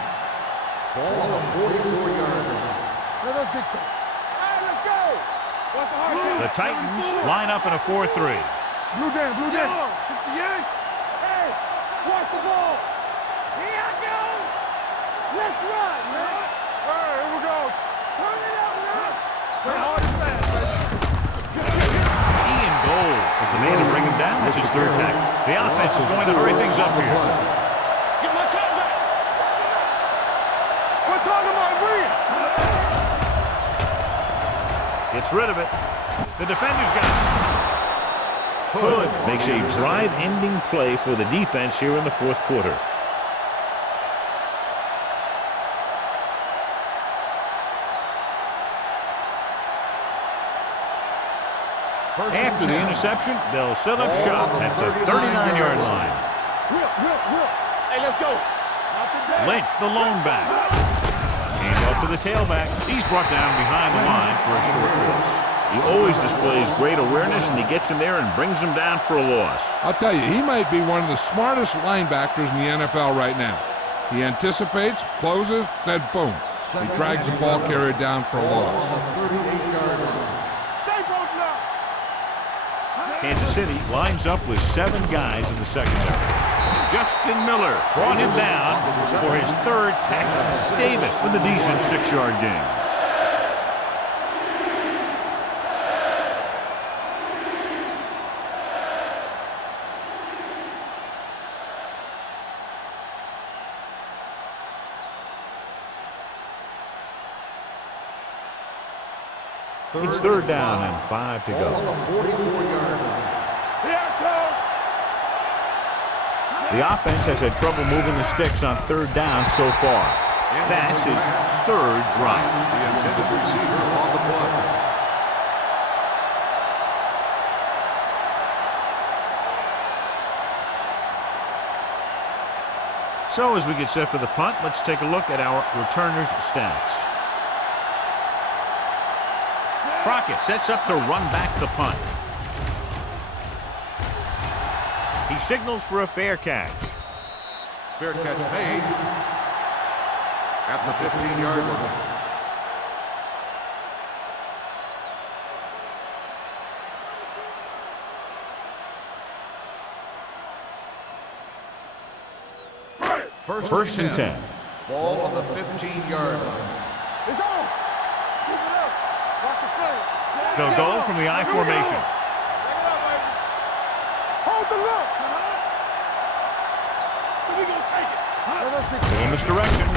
Ball on the 44-yard line. Let us dictate. Hey, let's go. What's the hard The Titans line up in a 4-3. Blue down. 58. Hey, watch the ball. Here I go. Let's run, man. All right, here we go. Turn it up now. Play hard and fast, baby. Ian Gold is the man to bring him down. That's his third tackle. The offense is going to hurry things up here. Get my cat back. We're talking about Williams. Gets rid of it. The defender's got it. Hood makes a drive-ending play for the defense here in the fourth quarter. After the interception, they'll set up shop at the 39-yard line. Whip. Hey, let's go. Lynch, the lone back. Hand off to the tailback. He's brought down behind the line for a short loss. He always displays great awareness, and he gets in there and brings him down for a loss. I'll tell you, he might be one of the smartest linebackers in the NFL right now. He anticipates, closes, then boom. He drags the ball carrier down for a loss. On the 38-yard line. Stay posted up. Kansas City lines up with 7 guys in the secondary. Justin Miller brought him down for his third tackle. Davis with a decent 6-yard gain. It's third down and 5 to Ball go. on the 44-yard line. Here I come. The offense has had trouble moving the sticks on third down so far. That's his third drop. The intended receiver on the play. So as we get set for the punt, let's take a look at our returners' stats. Crockett sets up to run back the punt. He signals for a fair catch. Fair catch made at the 15-yard line. First and 10. Ball on the 15-yard line. It's on. Keep it up. Watch the play. They'll go from the I formation. Hold the look. So we gonna take it. Full misdirection.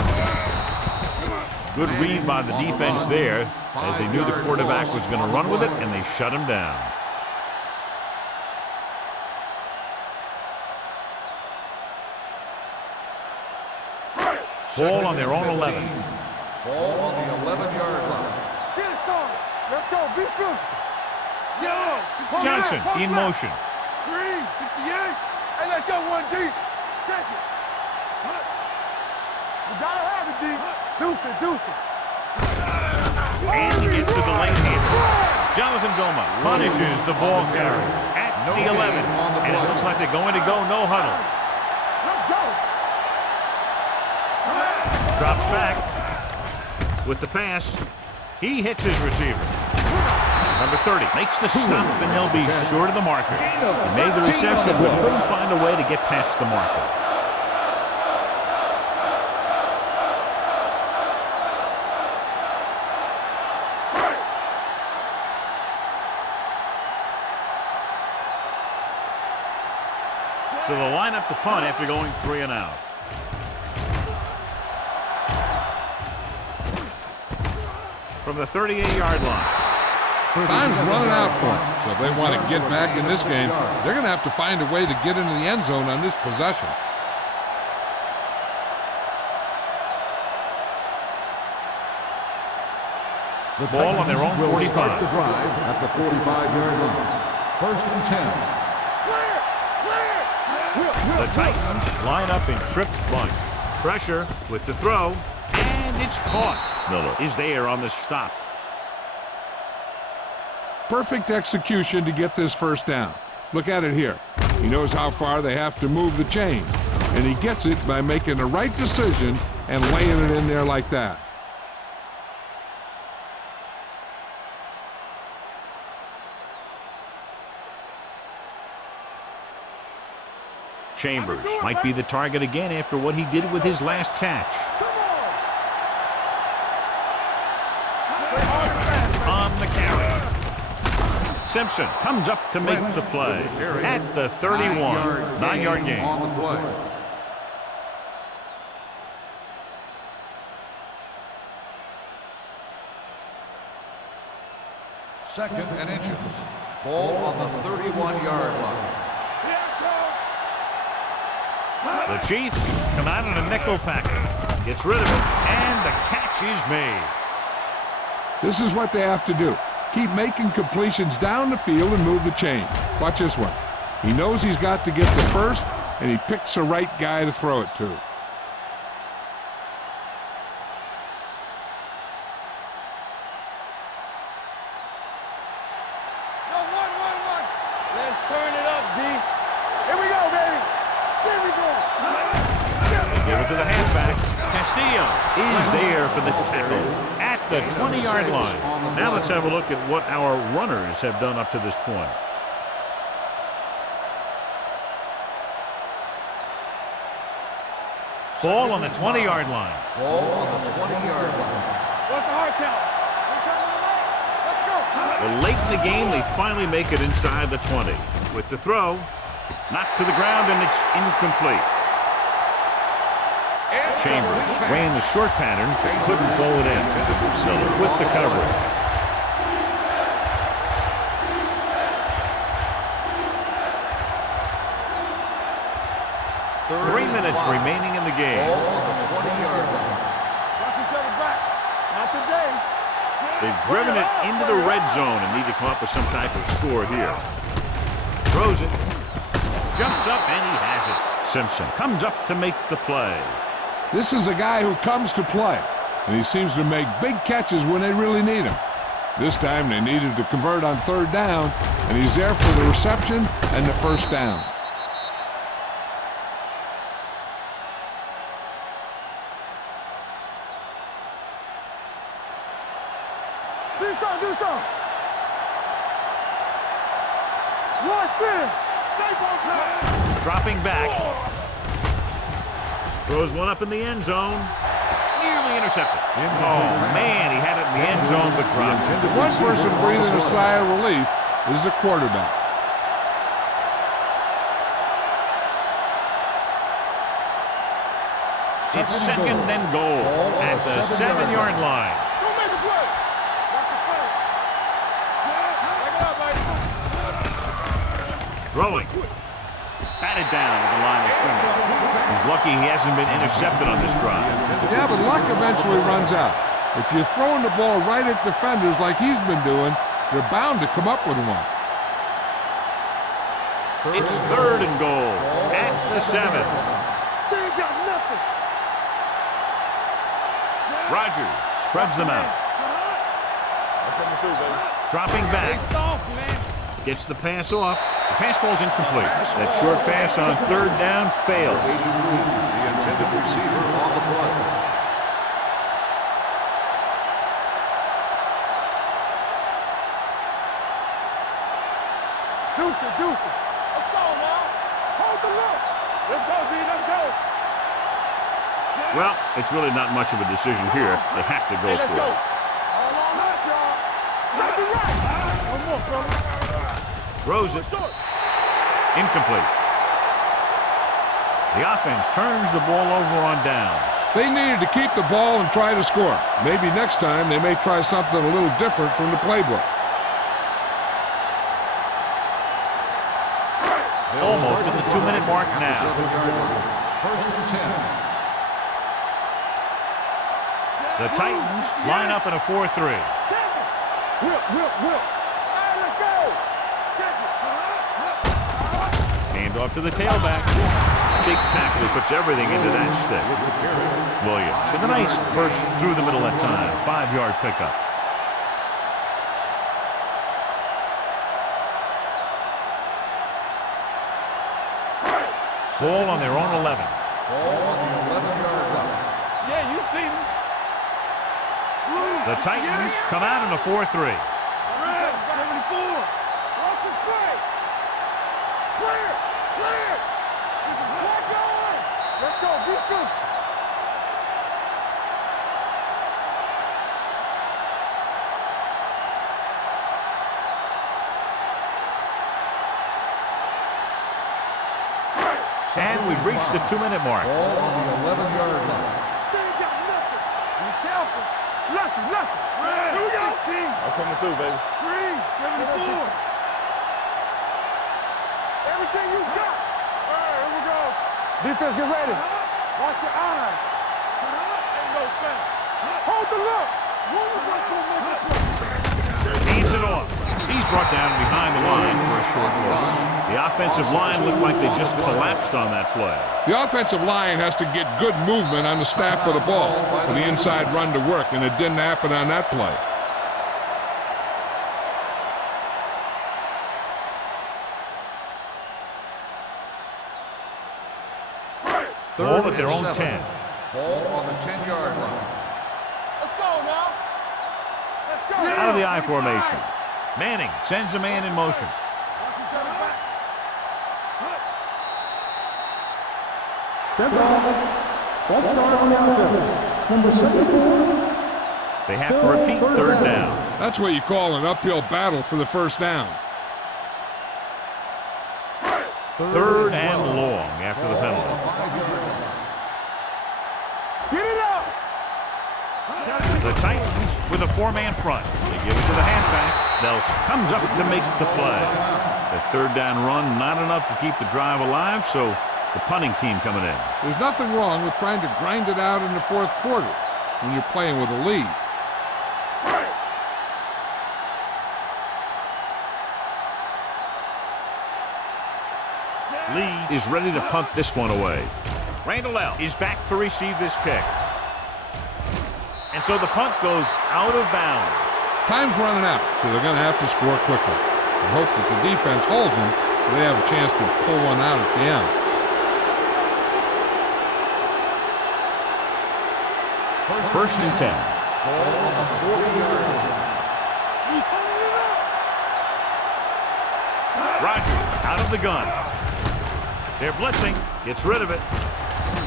Good read by the defense there, as they knew the quarterback was going to run with it, and they shut him down. Ball on their own 11. Ball on the 11-yard line. Get it, son. Let's go. Be physical. Yo. Johnson in motion. 3, 58. Hey, let's go 1 deep. Check it. You gotta have it, D. Deuce it, deuce it. And he gets the delayed hit. Jonathan Vilma punishes the ball carrier at the 11. And it looks like they're going to go no huddle. Let's go. Drops back with the pass. He hits his receiver. Number 30 makes the stop, and they'll be short of the marker. He made the reception, but couldn't find a way to get past the marker. So they'll line up the punt after going 3 and out. From the 38-yard line. Time's running out for them. So if they want to get back in this game, they're going to have to find a way to get into the end zone on this possession. The Ball on their own 45. will start the drive at the 45-yard line. First and 10. The Titans line up in trips bunch. Pressure with the throw, and it's caught. Miller is there on the stop. Perfect execution to get this first down. Look at it here. He knows how far they have to move the chain, and he gets it by making the right decision and laying it in there like that. Chambers might be the target again after what he did with his last catch. On the carry. Simpson comes up to make the play at the 31. 9-yard gain. On the play. Second and inches. Ball on the 31-yard line. The Chiefs come out in a nickel package. Gets rid of it, and the catch is made. This is what they have to do. Keep making completions down the field and move the chain. Watch this one. He knows he's got to get the first, and he picks the right guy to throw it to. Let's turn it up, D. Here we go, baby. Here we go. Give it to the halfback. Castillo is there for the tackle at the 20-yard line. Now let's have a look at what our runners have done up to this point. Ball on the 20-yard line. Ball on the 20-yard line. What's the hard count? Let's go. Well, late in the game, they finally make it inside the 20. With the throw, knocked to the ground, and it's incomplete. Chambers ran the short pattern, but couldn't pull it in. Miller with the coverage. Three minutes remaining in the game. Ball on the 20-yard line. They've driven it into the red zone and need to come up with some type of score here. Throws it. Jumps up, and he has it. Simpson comes up to make the play. This is a guy who comes to play, and he seems to make big catches when they really need him. This time they needed to convert on third down, and he's there for the reception and the first down. Do something. Watch it. Dropping back. Throws one up in the end zone. Nearly intercepted. Oh, man, he had it in the end zone, but dropped it. One person breathing a sigh of relief is the quarterback. It's second and goal at the 7-yard line. Don't make a play. Watch the play. Back it up, baby. Throwing. Batted down at the line of scrimmage. He's lucky he hasn't been intercepted on this drive. Yeah, but luck eventually runs out. If you're throwing the ball right at defenders like he's been doing, they're bound to come up with one. It's third and goal at the 7. They ain't got nothing. Rogers spreads them out. Dropping back. Gets the pass off. The pass falls incomplete. That short pass on third down fails. The intended receiver on the play. Deuce it. Let's go now. Hold the look. Let's go, D. Let's go. Well, it's really not much of a decision here. They have to go Let's for go. it. All on us, y'all. Left and right. One more, fella. Throws it. Incomplete. The offense turns the ball over on downs. They needed to keep the ball and try to score. Maybe next time they may try something a little different from the playbook. Almost at the 2-minute mark now. First and 10. The Titans line up in a 4-3. Whip. All right, let's go. Check it. Hand off to the tailback. Big tackle. He puts everything into that stick. Williams with a nice burst through the middle that time. 5-yard pickup. Ball on their own 11. Ball on the 11-yard line. Yeah, you see me. The Titans come out in a 4-3. 74. Watch the play. Clear. This is lock on. Let's go. Be good. And we've reached the 2-minute mark. Ball on the 11-yard line. They ain't got nothing. Be careful. Lucky. Here we go. 16. I'm coming through, baby. 74. Everything you got. All right, here we go. Defense, get ready. Watch your eyes. Ain't no thing. Hold the look. Hands it off. He's brought down behind the line for a short loss. The offensive line looked like they just collapsed on that play. The offensive line has to get good movement on the snap of the ball for the inside run to work, and it didn't happen on that play. Ball at their own 10. Ball on the 10-yard line. Let's go now. Let's go. Out of the I formation. Manning sends a man in motion. Dead ball. False start on the offense. Number 74. They have to repeat third down. That's what you call an uphill battle for the first down. Third and long after the penalty. Get it up. The Titans with a 4-man front. They give it to the halfback. Nelson comes up to make the play. The third down run, not enough to keep the drive alive, so the punting team coming in. There's nothing wrong with trying to grind it out in the fourth quarter when you're playing with a lead. is ready to punt this one away. Randall is back to receive this kick. And so the punt goes out of bounds. Time's running out, so they're going to have to score quickly. I hope that the defense holds them so they have a chance to pull one out at the end. First and 10. Ball on the 40-yard line. Roger out of the gun. They're blitzing. Gets rid of it.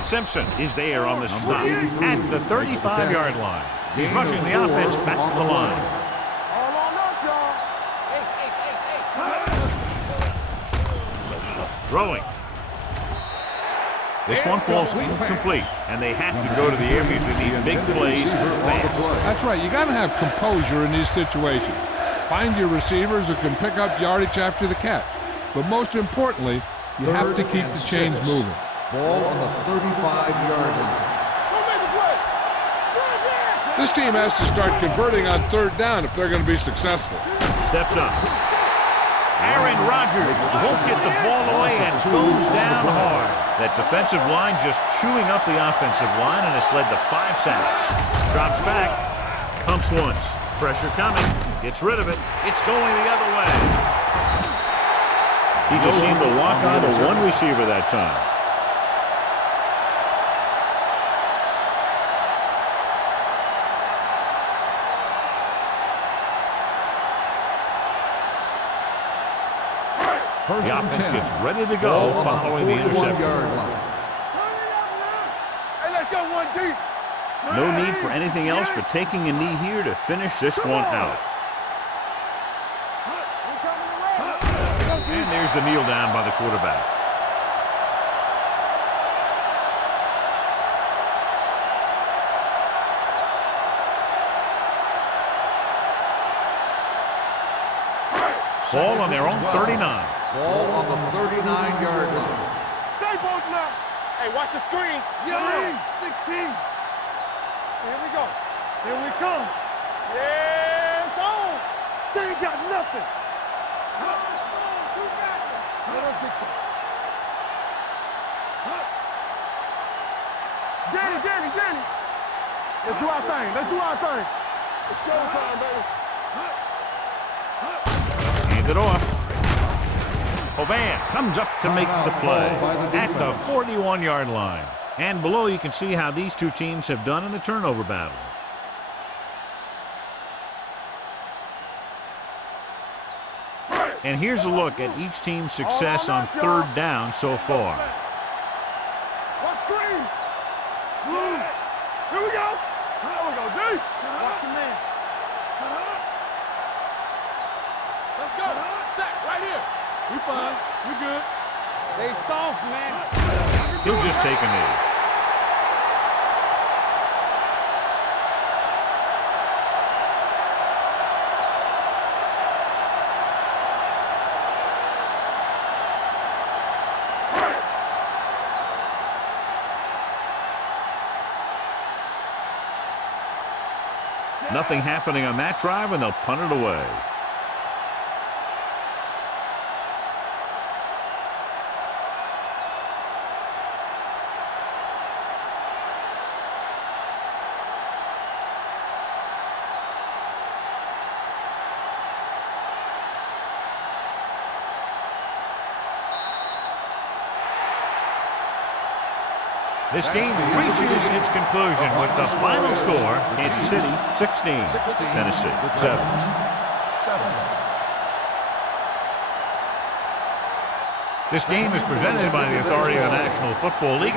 Simpson is there on the stop at the 35-yard line. He's rushing the offense back to the line. All on us, y'all. Throwing. This one falls incomplete, and they have to go to the air because they need big plays fast. That's right. You got to have composure in these situations. Find your receivers who can pick up yardage after the catch. But most importantly, you have to keep the chains moving. Ball on the 35-yard line. Go make a play. This team has to start converting on third down if they're going to be successful. Steps up. Aaron Rodgers won't get the ball away and goes down hard. That defensive line just chewing up the offensive line, and it's led to 5 sacks. Drops back. Pumps once. Pressure coming. Gets rid of it. It's going the other way. He just seemed to walk on to one receiver that time. The offense gets ready to go following the interception. Hey, let's go one deep. No need for anything else but taking a knee here to finish this one out. And there's the kneel down by the quarterback. Ball on their own 39. Ball on the 39-yard line. Stay both now. Hey, watch the screen. 16. Here we go. Here we come. Yeah, it's on. They ain't got nothing. Let us get you. Danny. Let's do our thing. It's showtime, baby. Hand it off. Hovan comes up to make the play at the 41-yard line. And below you can see how these two teams have done in the turnover battle. And here's a look at each team's success on third down so far. What screen? Blue. Here we go. There we go, deep. Watch your man. Let's go. Sack right here. We fine. We good. They soft, man. He'll just take a knee. Nothing happening on that drive, and they'll punt it away. This game reaches its conclusion with the final score, Kansas City 16, Tennessee 7. This game is presented by the authority of the National Football League.